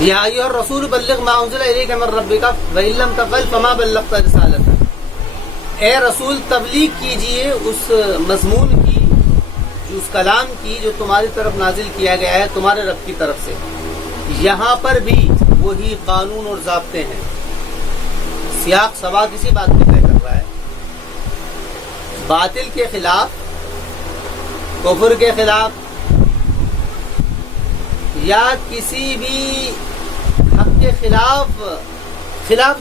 یا ایھا الرسول بلغ ما انزل الیک من ربک وان لم تفعل فما بلغت رسالتہ، اے رسول تبلیغ کیجئے اس مضمون کی، اس کلام کی جو تمہاری طرف نازل کیا گیا ہے تمہارے رب کی طرف سے۔ یہاں پر بھی وہی قانون اور ضابطے ہیں، سیاق سباق کسی بات کو طے کر رہا ہے، باطل کے خلاف، کفر کے خلاف، یا کسی بھی حق کے خلاف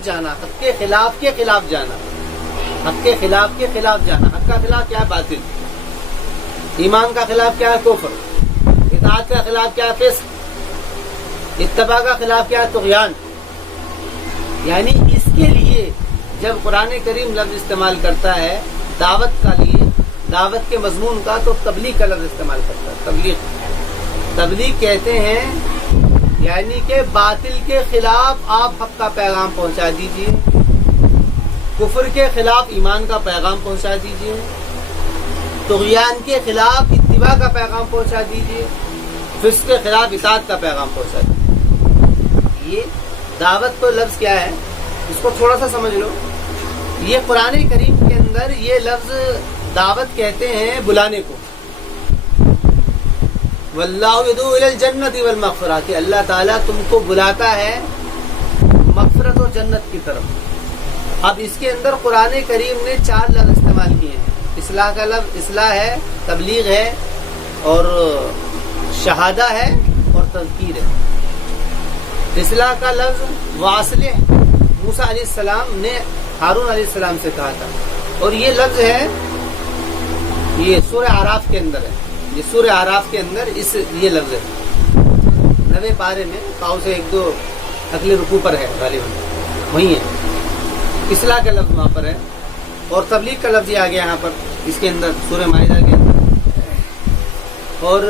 جانا، حق کے خلاف جانا، حق کے خلاف جانا۔ حق کا خلاف کیا ہے؟ باطل۔ ایمان کا خلاف کیا ہے؟ کفر۔ اطاعت کا خلاف کیا ہے؟ فسق۔ اتباع کا خلاف کیا ہے؟ طغیان۔ یعنی اس کے لیے جب قرآن کریم لفظ استعمال کرتا ہے دعوت کا لیے، دعوت کے مضمون کا، تو تبلیغ کا لفظ استعمال کرتا ہے۔ تبلیغ کہتے ہیں یعنی کہ باطل کے خلاف آپ حق کا پیغام پہنچا دیجیے، کفر کے خلاف ایمان کا پیغام پہنچا دیجیے، طغیان کے خلاف اتباع کا پیغام پہنچا دیجیے، فسق کے خلاف اطاعت کا پیغام پہنچا دیجیے۔ یہ دعوت کو لفظ کیا ہے، اس کو تھوڑا سا سمجھ لو۔ یہ قرآن کریم کے اندر یہ لفظ دعوت کہتے ہیں بلانے کو، واللہ یدعو الی الجنۃ والمغفرہ، کہ اللہ تعالیٰ تم کو بلاتا ہے مغفرت اور جنت کی طرف۔ اب اس کے اندر قرآن کریم نے 4 لفظ استعمال کیے ہیں۔ اصلاح کا لفظ اصلاح ہے، تبلیغ ہے، اور شہادہ ہے، اور تذکیر ہے۔ اصلاح کا لفظ واصلہ موسیٰ علیہ السلام نے ہارون علیہ السلام سے کہا تھا، اور یہ لفظ ہے یہ سورہ اعراف کے اندر ہے، یہ سورہ اعراف کے اندر یہ لفظ ہے 90 پارے میں، پاؤں سے 1-2 اگلے رکوع پر ہے، غالباً وہی ہے۔ اصلاح کا لفظ وہاں پر ہے، اور تبلیغ کا لفظ یہ آ گیا یہاں پر اس کے اندر سورہ مائدہ کے اندر، اور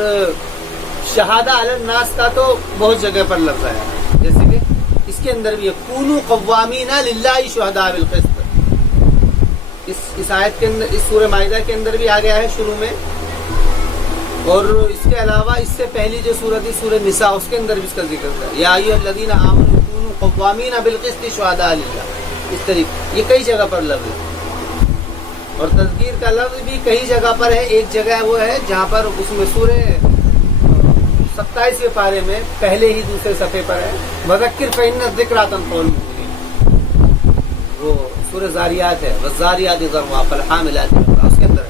شہادہ علی الناس کا تو بہت جگہ پر لفظ ہے، جیسے کہ اس کے اندر بھی ہے کونوا قوامین للہ شہداء بالقسط۔ اس آیت کے اندر، اس سورہ مائدہ کے اندر بھی آ گیا ہے شروع میں، اور اس کے علاوہ اس سے پہلی جو سورت ہے سورہ نساء، اس کے اندر بھی اس کا ذکر ہے، یا ایھا الذین آمنوا کونوا قوامین بالقسط شہداء للہ۔ اس طریقے یہ کئی جگہ پر لفظ ہے، اور تذکیر کا لفظ بھی کئی جگہ پر ہے۔ ایک جگہ وہ ہے جہاں پر اس میں سورہ 27ویں پارے میں پہلے ہی دوسرے صفحے پر ہے، وذکر فإن الذکریٰ تنفع المؤمنین، وہ سورہ زاریات ہے، والزاریات ذروا فالحاملات وقرا، اس کے اندر ہے۔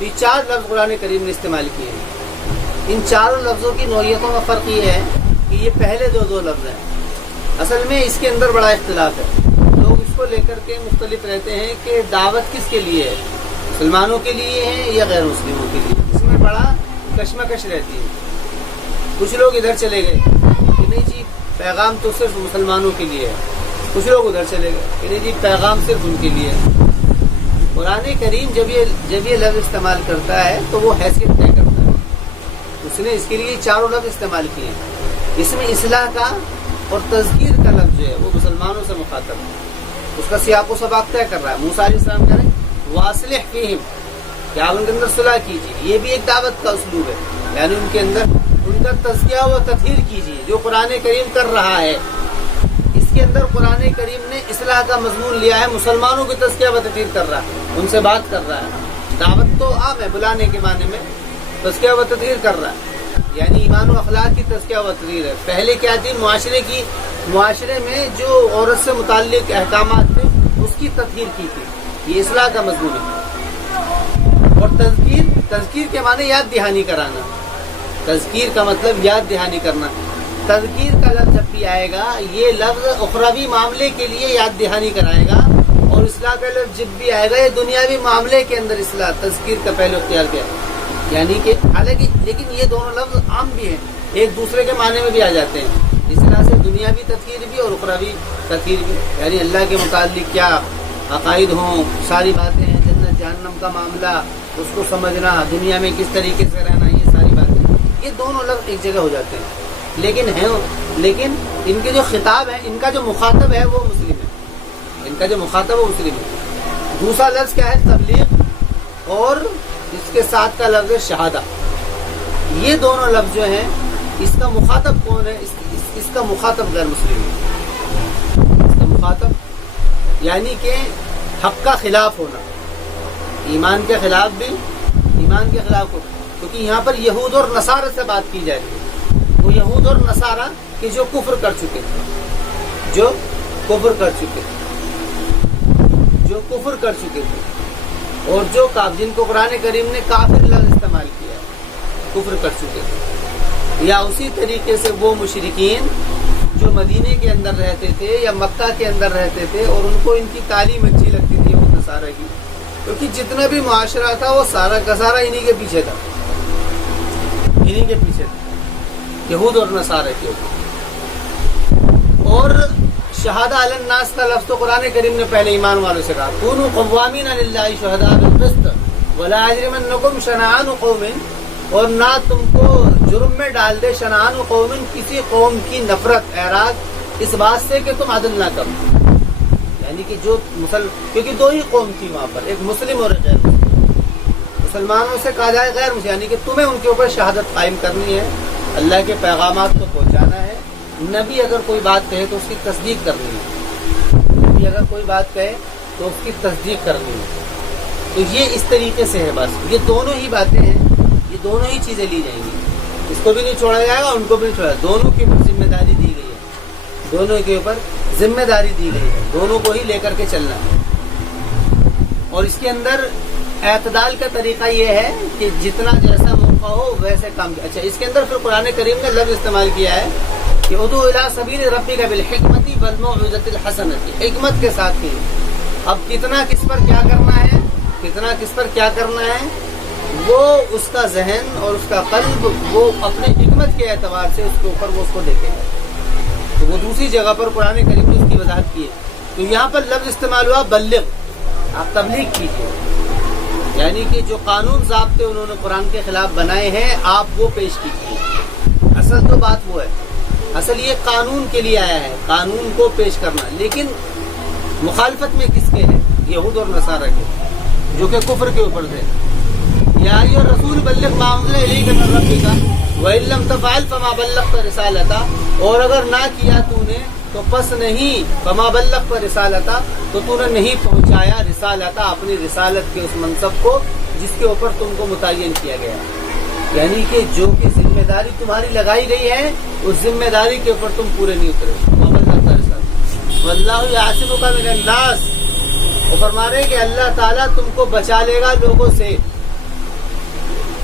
یہ 4 لفظ قرآن کریم نے استعمال کیے ہیں۔ ان چاروں لفظوں کی نوعیتوں میں فرق یہ ہے کہ یہ پہلے جو 2 لفظ ہیں، اصل میں اس کے اندر بڑا اختلاف ہے، لوگ اس کو لے کر کے مختلف رہتے ہیں کہ دعوت کس کے لیے ہے، مسلمانوں کے لیے ہے یا غیر مسلموں کے لیے۔ اس میں بڑا کشمکش رہتی ہے۔ کچھ لوگ ادھر چلے گئے کہ نہیں جی پیغام تو صرف مسلمانوں کے لیے ہے، کچھ لوگ ادھر چلے گئے کہ نہیں جی پیغام صرف ان کے لیے ہے۔ قرآن کریم جب یہ لفظ استعمال کرتا ہے تو وہ حیثیت طے کرتا ہے، اس نے اس کے لیے 4 لفظ استعمال کیے ہیں۔ اس میں اصلاح کا اور تذکیر کا لفظ جو ہے وہ مسلمانوں سے مخاطب ہے، اس کا سیاق و سباق طے کر رہا ہے۔ موسیٰ علیہ السلام کہہ رہے ہیں واصلح فیہم، کہ آپ ان کے اندر صلح کیجیے، یہ بھی ایک دعوت کا اسلوب ہے، یعنی ان کے اندر ان کا تزکیہ و تطہیر کیجیے، جو قرآن کریم کر رہا ہے۔ اس کے اندر قرآن کریم نے اصلاح کا مضمون لیا ہے، مسلمانوں کی تزکیہ و تطہیر کر رہا ہے، ان سے بات کر رہا ہے۔ دعوت تو عام ہے، بلانے کے معنی میں تزکیہ و تطہیر کر رہا ہے، یعنی ایمان و اخلاق کی تزکیہ و تطہیر ہے۔ پہلے کیا تھی؟ معاشرے میں جو عورت سے متعلق احکامات تھے اس کی تطہیر کی تھی، یہ اصلاح کا مضمون ہے۔ اور تذکیر کے معنی یاد دہانی کرانا، تذکیر کا مطلب یاد دہانی کرنا۔ تذکیر کا لفظ جب بھی آئے گا یہ لفظ اخروی معاملے کے لیے یاد دہانی کرائے گا، اور اصلاح کا لفظ جب بھی آئے گا یہ دنیاوی معاملے کے اندر اصلاح تذکیر کا پہلو اختیار کیا، یعنی کہ حالانکہ لیکن یہ دونوں لفظ عام بھی ہیں، ایک دوسرے کے معنی میں بھی آ جاتے ہیں۔ اصلاح سے دنیاوی تطہیر بھی اور اخروی تطہیر بھی، یعنی اللہ کے متعلق کیا عقائد ہوں، ساری باتیں ہیں، جنت جہنم کا معاملہ اس کو سمجھنا، دنیا میں کس طریقے سے رہنا، یہ ساری باتیں، یہ دونوں لفظ ایک جگہ ہو جاتے ہیں، لیکن ان کے جو خطاب ہے، ان کا جو مخاطب ہے وہ مسلم ہے، ان کا جو مخاطب وہ مسلم ہے۔ دوسرا لفظ کیا ہے؟ تبلیغ، اور اس کے ساتھ کا لفظ شہادہ۔ یہ دونوں لفظ جو ہیں اس کا مخاطب کون ہے؟ اس کا مخاطب غیر مسلم ہے. اس کا مخاطب یعنی کہ حق کا خلاف ہونا، ایمان کے خلاف بھی، ایمان کے خلاف ہونا. کیونکہ یہاں پر یہود اور نصارہ سے بات کی جا رہی ہے. وہ یہود اور نصارہ کہ جو کفر کر چکے تھے، جو کفر کر چکے تھے، جو کفر کر چکے تھے، اور جو جن کو قرآن کریم نے کافر لفظ استعمال کیا ہے، کفر کر چکے تھے. یا اسی طریقے سے وہ مشرکین جو مدینے کے اندر رہتے تھے یا مکہ کے اندر رہتے تھے اور ان کو ان کی تعلیم اچھی لگتی تھی وہ نصارہ کی، کیونکہ جتنا بھی معاشرہ تھا وہ سارا کا سارا انہی کے پیچھے تھا، انہی کے پیچھے تھا، یہود اور نصارہ کے. اور شہادہ علی الناس کا لفظ تو قرآن کریم نے پہلے ایمان والوں سے کہا، کونوا قوامین للہ شہداء بالقسط ولا یجرمنکم شنآن قوم، اور نہ تم کو جرم میں ڈال دے شنآن قوم، کسی قوم کی نفرت اعراض اس بات سے کہ تم عدل نہ کرو. یعنی کہ جو کیونکہ دو ہی قوم تھی وہاں پر، ایک مسلم اور ایک غیر مسلم. مسلمانوں سے کہا جائے غیر مسلم، یعنی کہ تمہیں ان کے اوپر شہادت قائم کرنی ہے، اللہ کے پیغامات کو پہنچانا ہے. نبی اگر کوئی بات کہے تو اس کی تصدیق کرنی ہے، نبی اگر کوئی بات کہے تو اس کی تصدیق کرنی ہے. تو یہ اس طریقے سے ہے. بس یہ دونوں ہی باتیں ہیں، یہ دونوں ہی چیزیں لی جائیں گی. اس کو بھی نہیں چھوڑا جائے گا، ان کو بھی نہیں چھوڑا جائے گا. دونوں کے اوپر ذمہ داری دی گئی ہے، دونوں کے اوپر ذمہ داری دی گئی ہے، دونوں کو ہی لے کر کے چلنا ہے. اور اس کے اندر اعتدال کا طریقہ یہ ہے کہ جتنا جیسا موقع ہو ویسے کام. اچھا، اس کے اندر پھر قرآن کریم نے لفظ استعمال کیا ہے کہ ادعو الی سبیل ربک بالحکمت والموعظۃ الحسنۃ، حکمت کے ساتھ ہی. اب کتنا کس پر کیا کرنا ہے، کتنا کس پر کیا کرنا ہے، وہ اس کا ذہن اور اس کا قلب وہ اپنے حکمت کے اعتبار سے اس کے اوپر وہ اس کو دیکھے گا. تو وہ دوسری جگہ پر قرآن کریم نے اس کی وضاحت کی ہے. تو یہاں پر لفظ استعمال ہوا بلغ، آپ تبلیغ کیجیے. یعنی کہ جو قانون ضابطے انہوں نے قرآن کے خلاف بنائے ہیں آپ وہ پیش کیجیے. اصل تو بات وہ ہے، اصل یہ قانون کے لیے آیا ہے، قانون کو پیش کرنا. لیکن مخالفت میں کس کے ہے؟ یہود اور نصارہ کے، جو کہ کفر کے اوپر تھے. یا ایھا الرسول بلغ ما انزل الیک من ربک وان لم تفعل فما بلغت رسالتہ، اور اگر نہ کیا تو نے تو پس نہیں، فما بلغت رسالتہ، تو تو نے نہیں پہنچایا رسالتہ، اپنی رسالت کے اس منصب کو جس کے اوپر تم کو متعین کیا گیا. یعنی کہ جو کہ ذمہ داری تمہاری لگائی گئی ہے اس ذمہ داری کے اوپر تم پورے نہیں اترے. واللہ یعصمک من الناس، وہ فرما رہے ہیں کہ اللہ تعالیٰ تم کو بچا لے گا لوگوں سے.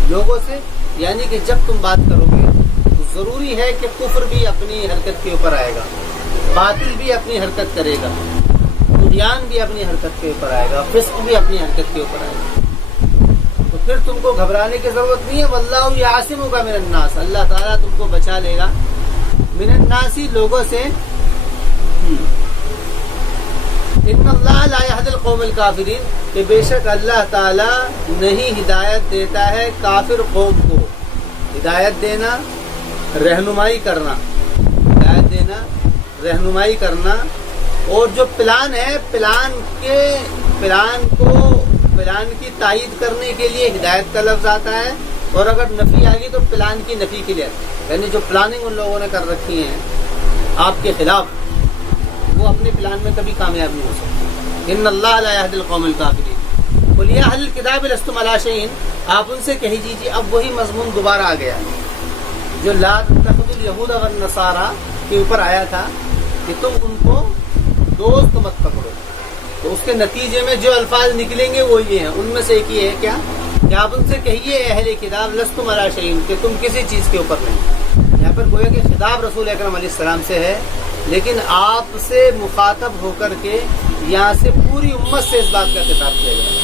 لوگوں سے یعنی کہ جب تم بات کرو گے تو ضروری ہے کہ کفر بھی اپنی حرکت کے اوپر آئے گا، باطل بھی اپنی حرکت کرے گا، طغیان بھی اپنی حرکت کے اوپر آئے گا، فسق بھی اپنی حرکت کے اوپر آئے گا. تو پھر تم کو گھبرانے کی ضرورت نہیں ہے. واللہ یعصمک من الناس، اللہ تعالیٰ تم کو بچا لے گا من الناس، لوگوں سے. ان اللہ لا یہدی القوم الکافرین، کہ بے شک اللہ تعالیٰ نہیں ہدایت دیتا ہے کافر قوم کو. ہدایت دینا، رہنمائی کرنا، ہدایت دینا، رہنمائی کرنا. اور جو پلان ہے، پلان کی تائید کرنے کے لیے ہدایت کا لفظ آتا ہے. اور اگر نفی آ گئی تو پلان کی نفی کے لیے، یعنی جو پلاننگ ان لوگوں نے کر رکھی ہے آپ کے خلاف، وہ اپنے پلان میں کبھی کامیاب نہیں ہو سکتے. ان اللہ لا یہدی القوم الکافرین. قل یا اہل الکتاب لستم علی شیء، آپ ان سے کہہ دیجیے. اب وہی مضمون دوبارہ آ گیا جو لا تتخذوا الیہود والنصارى کے اوپر آیا تھا کہ تم ان کو دوست مت پکڑو. تو اس کے نتیجے میں جو الفاظ نکلیں گے وہ یہ ہیں. ان میں سے ایک یہ ہے کیا کہ آپ ان سے کہیے اہل کتاب لستم علی شیء، کہ تم کسی چیز کے اوپر نہیں. یہاں پر گویا کہ خطاب رسول اکرم علیہ السلام سے ہے، لیکن آپ سے مخاطب ہو کر کے یہاں سے پوری امت سے اس بات کا خطاب کیا جا رہا ہے.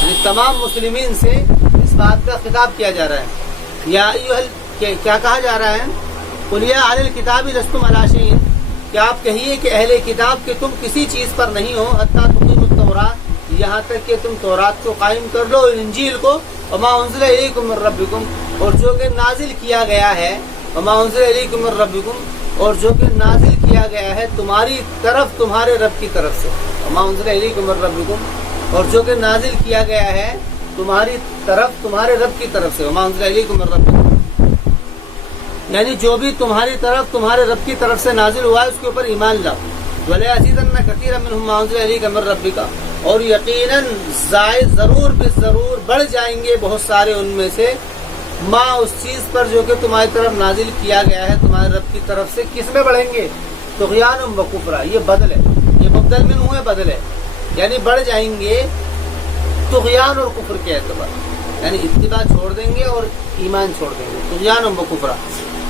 یعنی تمام مسلمین سے اس بات کا خطاب کیا جا رہا ہے. یا کیا کہا جا رہا ہے؟ قل یا اہل الکتاب لستم علی شیء، کہ آپ کہیے کہ اہل کتاب کہ تم کسی چیز پر نہیں ہو، حتیٰ تقیموا التوراۃ، یہاں تک کہ تم تورات کو قائم کر لو، انجیل کو، وما انزل الیکم من ربکم، اور جو کہ نازل کیا گیا ہے، وما انزل الیکم من ربکم، اور جو کہ نازل کیا گیا ہے تمہاری طرف تمہارے رب کی طرف سے. وما انزل الیکم من ربکم، اور جو کہ نازل کیا گیا ہے تمہاری طرف تمہارے رب کی طرف سے. وما انزل الیکم من ربکم، یعنی جو بھی تمہاری طرف تمہارے رب کی طرف سے نازل ہوا ہے اس کے اوپر ایمان لاؤ. وَلَيَزِيدَنَّ كَثِيرًا مِّنْهُم مَّا أُنزِلَ إِلَيْكَ مِن رَّبِّكَ، اور یقیناً زائد ضرور بڑھ جائیں گے بہت سارے ان میں سے ماں اس چیز پر جو کہ تمہاری طرف نازل کیا گیا ہے تمہارے رب کی طرف سے. کس میں بڑھیں گے؟ طغیان و کفرا. یہ بدل ہے، یہ مبدل من ہوئے بدل ہے، یعنی بڑھ جائیں گے طغیان اور کفر کے اعتبار، یعنی اتباع چھوڑ دیں گے اور ایمان چھوڑ دیں گے. طغیان و کفرا.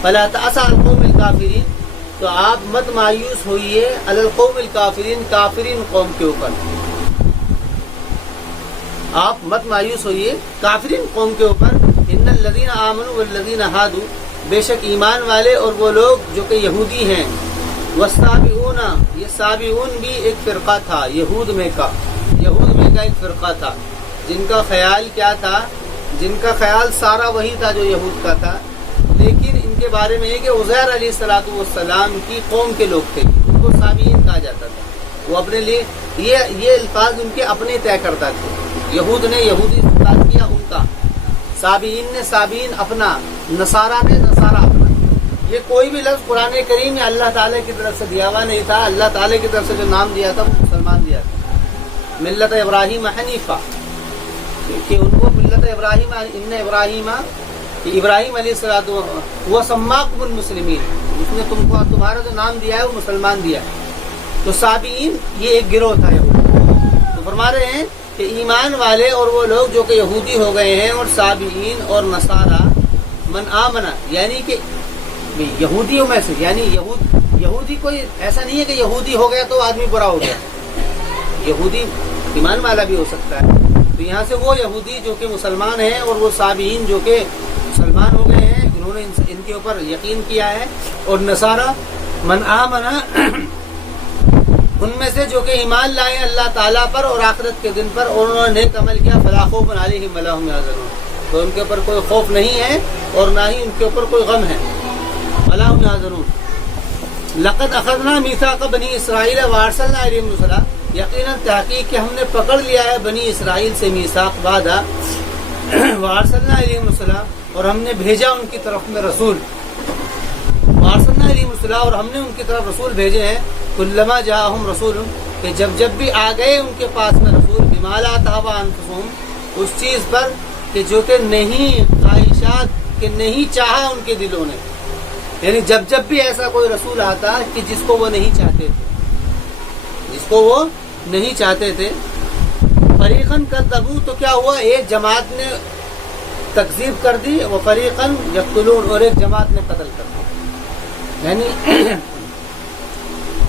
فلا تأس علی القوم الکافرین، تو آپ مت مایوس ہوئیے علی القوم الکافرین، کافرین قوم کے اوپر. آپ مت مایوس ہوئیے کافرین قوم کے اوپر. ان الذین آمنوا والذین ہادوا، بے شک ایمان والے اور وہ لوگ جو کہ یہودی ہیں. والسابئون، یہ سابئون بھی ایک فرقہ تھا یہود میں کا ایک فرقہ تھا جن کا خیال کیا تھا؟ جن کا خیال سارا وہی تھا جو یہود کا تھا، لیکن ان کے بارے میں یہ کہ عزیر علیہ الصلوۃ والسلام کی قوم کے لوگ تھے، ان کو سابئین کہا جاتا تھا. وہ اپنے لیے یہ الفاظ ان کے اپنے طے کرتا تھے. یہود نے یہودی استاد کیا ان کا، سابئین نے سابئین اپنا، نصارہ نے نصارہ اپنا. یہ کوئی بھی لفظ قرآن کریم یا اللہ تعالیٰ کی طرف سے دیا ہوا نہیں تھا. اللہ تعالیٰ کی طرف سے جو نام دیا تھا وہ مسلمان دیا تھا. ملت ابراہیم حنیفہ، کہ ان کو ملت ابراہیم، ان ابراہیم، ابراہیم علیہ السلام وہ سماکم المسلمین، اس نے تم کو تمہارا جو نام دیا ہے وہ مسلمان دیا ہے. تو سابئین یہ ایک گروہ تھا یہود. تو فرما رہے ہیں کہ ایمان والے اور وہ لوگ جو کہ یہودی ہو گئے ہیں، اور سابئین اور نصارہ، من آمنا، یعنی کہ یہودیوں میں سے، یعنی یہودی کوئی ایسا نہیں ہے کہ یہودی ہو گیا تو آدمی برا ہو گیا. یہودی ایمان والا بھی ہو سکتا ہے. تو یہاں سے وہ یہودی جو کہ مسلمان ہیں اور وہ سابئین جو کہ مسلمان ہو گئے ہیں، انہوں نے ان کے اوپر یقین کیا ہے. اور نصارہ من آمنا، ان میں سے جو کہ ایمان لائے اللہ تعالیٰ پر اور آخرت کے دن پر، اور انہوں نے نیک عمل کیا، فلا خوف علیہم ولا هم يحزنون، تو ان کے اوپر کوئی خوف نہیں ہے اور نہ ہی ان کے اوپر کوئی غم ہے. ولا هم يحزنون. لقد اخذنا میثاق بنی اسرائیل وارسلنا الیہم رسلا، یقیناً تحقیق کہ ہم نے پکڑ لیا ہے بنی اسرائیل سے میثاق وعدہ، وارسلنا الیہم رسلا، اور ہم نے بھیجا ان کی طرف میں رسول. وارسلنا الیہم رسلا، اور ہم نے ان کی طرف رسول بھیجے ہیں. کلما جاءہم رسول، کہ جب بھی آ گئے ان کے پاس میں رسول، بما لا تہوی انفسہم، اس چیز پر کہ جو کہ نہیں خواہشات، کہ نہیں چاہا ان کے دلوں نے. یعنی جب بھی ایسا کوئی رسول آتا کہ جس کو وہ نہیں چاہتے تھے، فریقاً کذبوا، تو کیا ہوا؟ ایک جماعت نے تکذیب کر دی، وہ فریقاً یقتلون، اور ایک جماعت نے قتل کر دی. یعنی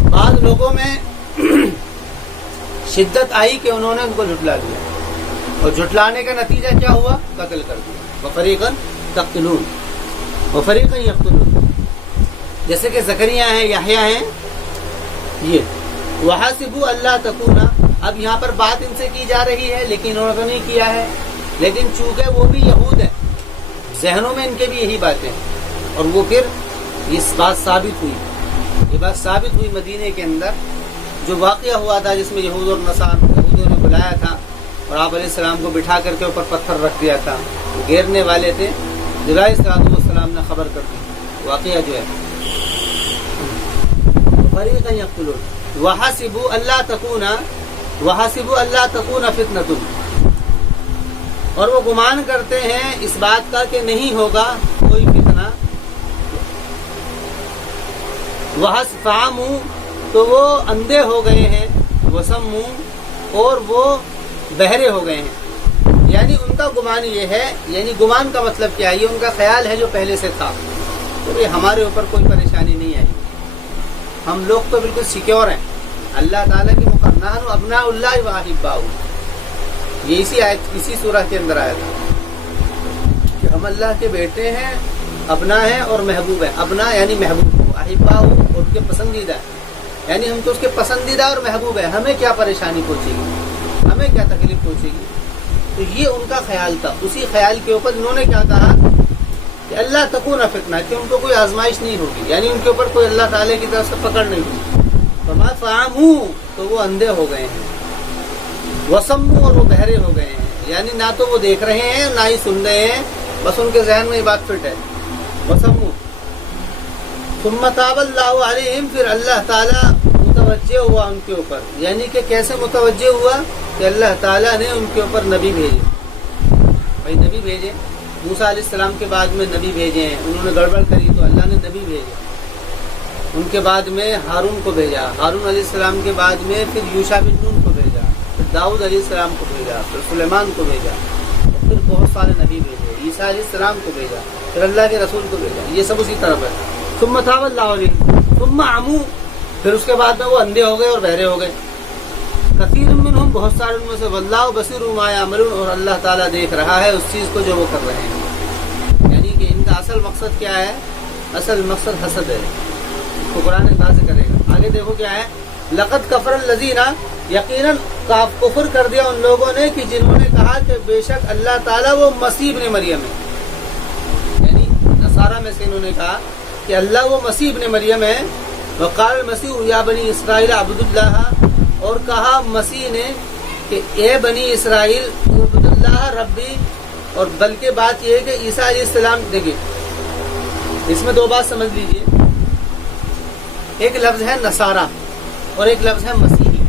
بعض لوگوں میں شدت آئی کہ انہوں نے ان کو جھٹلا دیا، اور جھٹلانے کا نتیجہ کیا ہوا؟ قتل کر دیا. وفریقاً تقتلون وفریقاً یقتلون. جیسے کہ زکریا ہیں، یحییٰ ہیں. یہ وحسبوا اللہ تکون، اب یہاں پر بات ان سے کی جا رہی ہے لیکن انہوں نے تو نہیں کیا ہے. لیکن چونکہ وہ بھی یہود ہیں، ذہنوں میں ان کے بھی یہی باتیں، اور وہ پھر یہ بات ثابت ہوئی مدینے کے اندر جو واقعہ ہوا تھا، جس میں یہود اور یہودوں نے بلایا تھا اور آپ علیہ السلام کو بٹھا کر کے اوپر پتھر رکھ دیا تھا. گھیرنے والے تھے، جبرائیل صلی اللہ علیہ وسلم نے خبر کر دی واقعہ جو ہے. فریقا یقتلون وحسبوا اللہ تکون فتنۃ، اور وہ گمان کرتے ہیں اس بات کا کہ نہیں ہوگا کوئی فتنہ. وَحَسْفَعَمُوا، تو وہ اندھے ہو گئے ہیں، وَسَمُّوا، اور وہ بہرے ہو گئے ہیں. یعنی ان کا گمان یہ ہے، یعنی گمان کا مطلب کیا ہے؟ یہ ان کا خیال ہے جو پہلے سے تھا، تو یہ ہمارے اوپر کوئی پریشانی نہیں آئی، ہم لوگ تو بالکل سیکیور ہیں. اللہ تعالیٰ کی مقرنان ابناء اللہ واحباؤ، یہ اسی سورہ کے اندر آیا تھا کہ ہم اللہ کے بیٹے ہیں، ابنا ہیں اور محبوب ہیں. ابنا یعنی محبوب، احباؤ اور ان کے پسندیدہ، یعنی ہم تو اس کے پسندیدہ اور محبوب ہیں. ہمیں کیا پریشانی پہنچے گی، ہمیں کیا تکلیف پہنچے گی؟ تو یہ ان کا خیال تھا. اسی خیال کے اوپر انہوں نے کیا کہا کہ اللہ تکون فتنہ، کہ ان کو کوئی آزمائش نہیں ہوگی، یعنی ان کے اوپر کوئی اللہ تعالیٰ کی طرف سے پکڑ نہیں ہوگی. فما فہموا، تو وہ اندھے ہو گئے ہیں. وسموا، اور وہ بہرے ہو گئے ہیں، یعنی نہ تو وہ دیکھ رہے ہیں نہ ہی سن رہے ہیں، بس ان کے ذہن میں یہ بات فٹ ہے. وسموا ثم تاب اللہ علیہم، پھر اللہ تعالیٰ متوجہ ہوا ان کے اوپر. یعنی کہ کیسے متوجہ ہوا کہ اللہ تعالیٰ نے ان کے اوپر نبی بھیجے. بھائی نبی بھیجے، موسیٰ علیہ السلام کے بعد میں نبی بھیجے ہیں، انہوں نے گڑبڑ کری تو اللہ نے نبی بھیجے. ان کے بعد میں ہارون کو بھیجا، ہارون علیہ السلام کے بعد میں پھر یوشع بن نون کو بھیجا، پھر داؤد علیہ السلام کو بھیجا، پھر سلیمان کو بھیجا، پھر بہت سارے نبی بھیجے، عیسیٰ علیہ السلام کو بھیجا، پھر اللہ کے رسول کو بھیجا. یہ سب اسی طرف ہے. ثم تاب اللہ علیہم ثم عموا، پھر اس کے بعد میں وہ اندھے ہو گئے اور بہرے ہو گئے. کثیر منہم، بہت سارے ان میں سے، واللہ بصیر بما یعملون، اور اللہ تعالیٰ دیکھ رہا ہے اس چیز کو جو وہ کر رہے ہیں. یعنی کہ ان کا اصل مقصد کیا ہے؟ اصل مقصد حسد ہے. تو قرآن واضح کرے گا. آگے دیکھو کیا ہے. لقد کفر الذین، یقیناً کفر کر دیا ان لوگوں نے کہ جنہوں نے کہا کہ بے شک اللہ تعالیٰ وہ مسیح ابن مریم ہے. یعنی نصارہ میں سے انہوں نے کہا کہ اللہ وہ مسیح ابن مریم ہے. وقال المسیح یا بنی اسرائیل عبد اللہ، اور کہا مسیح نے کہ اے بنی اسرائیل عبد اللہ ربی. اور بلکہ بات یہ ہے کہ عیسیٰ علیہ السلام، دیکھیے اس میں دو بات سمجھ لیجئے. ایک لفظ ہے نصارہ اور ایک لفظ ہے مسیحی.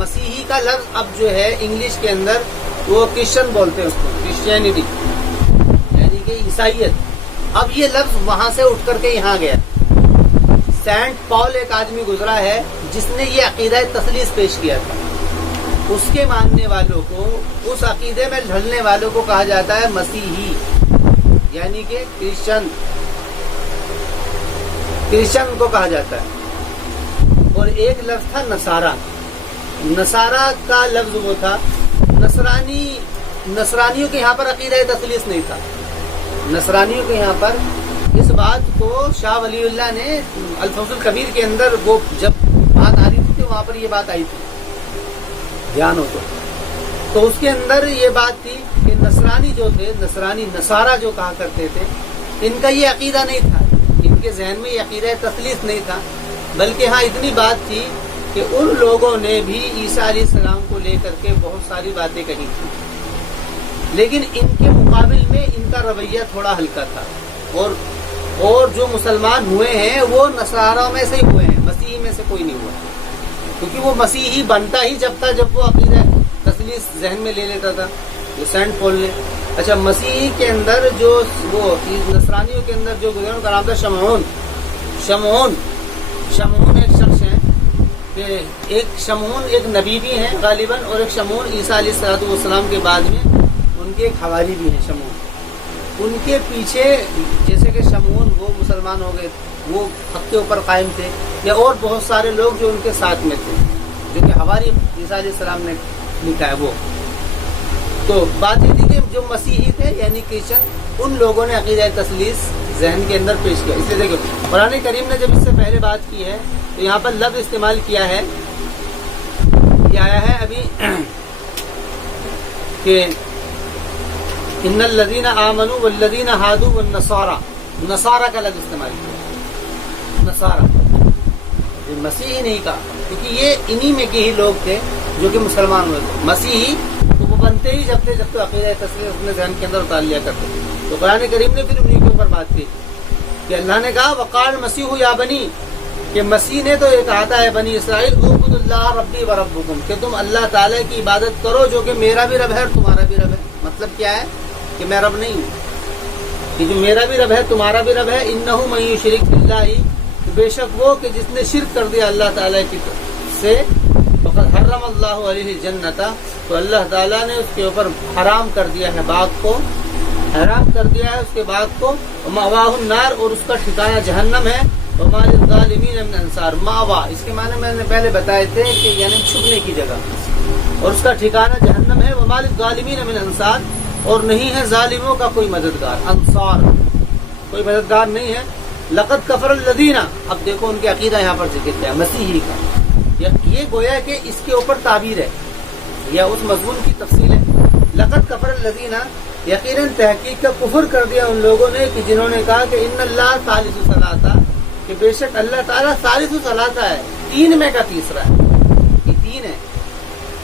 مسیحی کا لفظ اب جو ہے انگلش کے اندر وہ کرسچن بولتے ہیں اس کو، کرسچینٹی یعنی کہ عیسائیت. اب یہ لفظ وہاں سے اٹھ کر کے یہاں گیا. سینٹ پال ایک آدمی گزرا ہے جس نے یہ عقیدہ تثلیث پیش کیا تھا. اس کے ماننے والوں کو، اس عقیدے میں ڈھلنے والوں کو کہا جاتا ہے مسیحی، یعنی کہ کرسچن کو کہا جاتا ہے. اور ایک لفظ تھا نصارہ. نصارہ کا لفظ وہ تھا نصرانیوں کے یہاں پر عقیدہ تثلیث نہیں تھا. نصرانیوں کے یہاں پر اس بات کو شاہ ولی اللہ نے الفصل الکبیر کے اندر، وہ جب بات آ رہی تھی وہاں پر یہ بات آئی تھی، دھیان ہو تو اس کے اندر یہ بات تھی کہ نصرانی جو تھے، نصارہ جو کہا کرتے تھے، ان کا یہ عقیدہ نہیں تھا. ان کے ذہن میں یہ عقیدہ تثلیث نہیں تھا، بلکہ ہاں اتنی بات تھی کہ ان لوگوں نے بھی عیسیٰ علیہ السلام کو لے کر کے بہت ساری باتیں کہی تھی، لیکن ان کے مقابل میں ان کا رویہ تھوڑا ہلکا تھا. اور جو مسلمان ہوئے ہیں وہ نصارہ میں سے ہی ہوئے ہیں، مسیحی میں سے کوئی نہیں ہوا. کیونکہ وہ مسیحی بنتا ہی جب تھا جب وہ عقیدہ تثلیث ذہن میں لے لیتا تھا. جو سینٹ پال نے، اچھا مسیحی کے اندر جو وہ نصرانیوں کے اندر جو گزرے ان کا نام تھا شمعون ایک شخص ہے کہ ایک شمعون ایک نبی بھی ہیں غالباً، اور ایک شمعون عیسیٰ علیہ السلام کے بعد میں ان کے ایک حواری بھی ہیں شمعون. ان کے پیچھے جیسے کہ شمعون وہ مسلمان ہو گئے، وہ حق کے اوپر قائم تھے، یا اور بہت سارے لوگ جو ان کے ساتھ میں تھے، جو کہ حواری عیسیٰ علیہ السلام نے لکھا ہے وہ. تو بات یہ تھی کہ جو مسیحی تھے یعنی کرسچن، ان لوگوں نے عقیدہ تثلیث ذہن کے اندر پیش کیا. اس لیے دیکھو قرآن کریم نے جب اس سے پہلے بات کی ہے تو یہاں پر لفظ استعمال کیا ہے، یہ آیا ہے ابھی کہ ان الذین آمنوا والذین ہادوا والنصارى، نصارہ کا لفظ استعمال کیا. نصارہ یہ مسیحی نہیں کہا، کیونکہ یہ انہی میں کے ہی لوگ تھے جو کہ مسلمان ہوئے تھے. مسیحی تو وہ بنتے ہی جب تو عقیدہ تثلیث اپنے ذہن کے اندر اتار لیا کرتے. تو قرآن کریم نے پھر انہیں کے اوپر بات کی کہ اللہ نے کہا وقال مسیح یا بنی، کہ مسیح نے تو یہ کہا تھا ہے بنی اسرائیل اعبدوا اللہ ربی و ربکم، کہ تم اللہ تعالیٰ کی عبادت کرو جو کہ میرا بھی رب ہے اور تمہارا بھی رب ہے. مطلب کیا ہے کہ میں رب نہیں ہوں، کہ جو میرا بھی رب ہے تمہارا بھی رب ہے. انہ من یشرک باللہ، بے شک وہ کہ جس نے شرک کر دیا اللہ تعالیٰ کی سے، فقد حرم اللہ علیہ الجنۃ، تو اللہ تعالیٰ نے اس کے اوپر حرام کر دیا ہے باغ کو، حرام کر دیا ہے اس کے باغ کو. مأواہ النار، اور اس کا ٹھکانہ جہنم ہے. وما للظالمین من انصار، مأوا اس کے معنی میں نے پہلے بتائے تھے کہ یعنی چھپنے کی جگہ، اور اس کا ٹھکانہ جہنم ہے. وما للظالمین من انصار، اور نہیں ہے ظالموں کا کوئی مددگار. انصار کوئی مددگار نہیں ہے. لقد کفر الذین، اب دیکھو ان کے عقیدہ یہاں پر ذکر کیا مسیحی کا. یہ گویا کہ اس کے اوپر تعبیر ہے یا اس مضمون کی تفصیل ہے. لقد کفر الذین، یقیناً تحقیق کا کفر کر دیا ان لوگوں نے کہ جنہوں نے کہا کہ ان اللہ ثالث ثلاثہ، کہ بے شک اللہ تعالیٰ ثالث ثلاثہ ہے، تین میں کا تیسرا ہے. یہ تین ہے،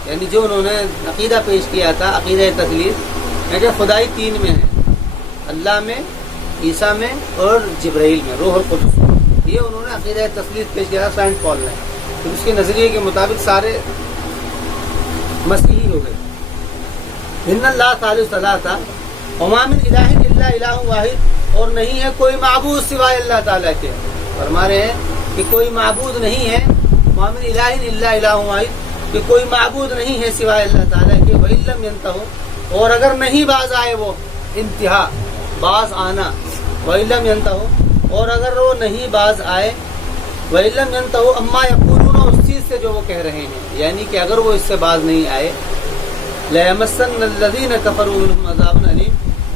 یعنی جو انہوں نے عقیدہ پیش کیا تھا عقیدہ تثلیث، کہ خدائی تین میں ہے، اللہ میں، عیسیٰ میں اور جبرائیل میں، روح القدس. یہ انہوں نے عقیدہ تثلیث پیش کیا سینٹ پال نے، تو اس کے نظریے کے مطابق سارے مسیحی ہو گئے۔ ان اللہ تعالی ثلاثہ وما من الہ الا الہ واحد، اور نہیں ہے کوئی معبود سوائے اللہ تعالیٰ کے، فرما رہے ہیں کہ کوئی معبود نہیں ہے، وما من الہ الا الہ واحد، کہ کوئی معبود نہیں ہے سوائے اللہ تعالیٰ کے، وَإِن لَّمْ يَنْتَهُوا، اور اگر نہیں باز آئے وہ، انتہا باز آنا، وَإِن لَّمْ يَنْتَهُوا، اور اگر وہ نہیں باز آئے، وَإِن لَّمْ يَنْتَهُوا عَمَّا يَقُولُونَ، اس چیز سے جو وہ کہہ رہے ہیں، یعنی کہ اگر وہ اس سے باز نہیں آئے، لَيَمَسَّنَّ الَّذِينَ كَفَرُوا مِنْهُمْ عَذَابٌ أَلِيمٌ،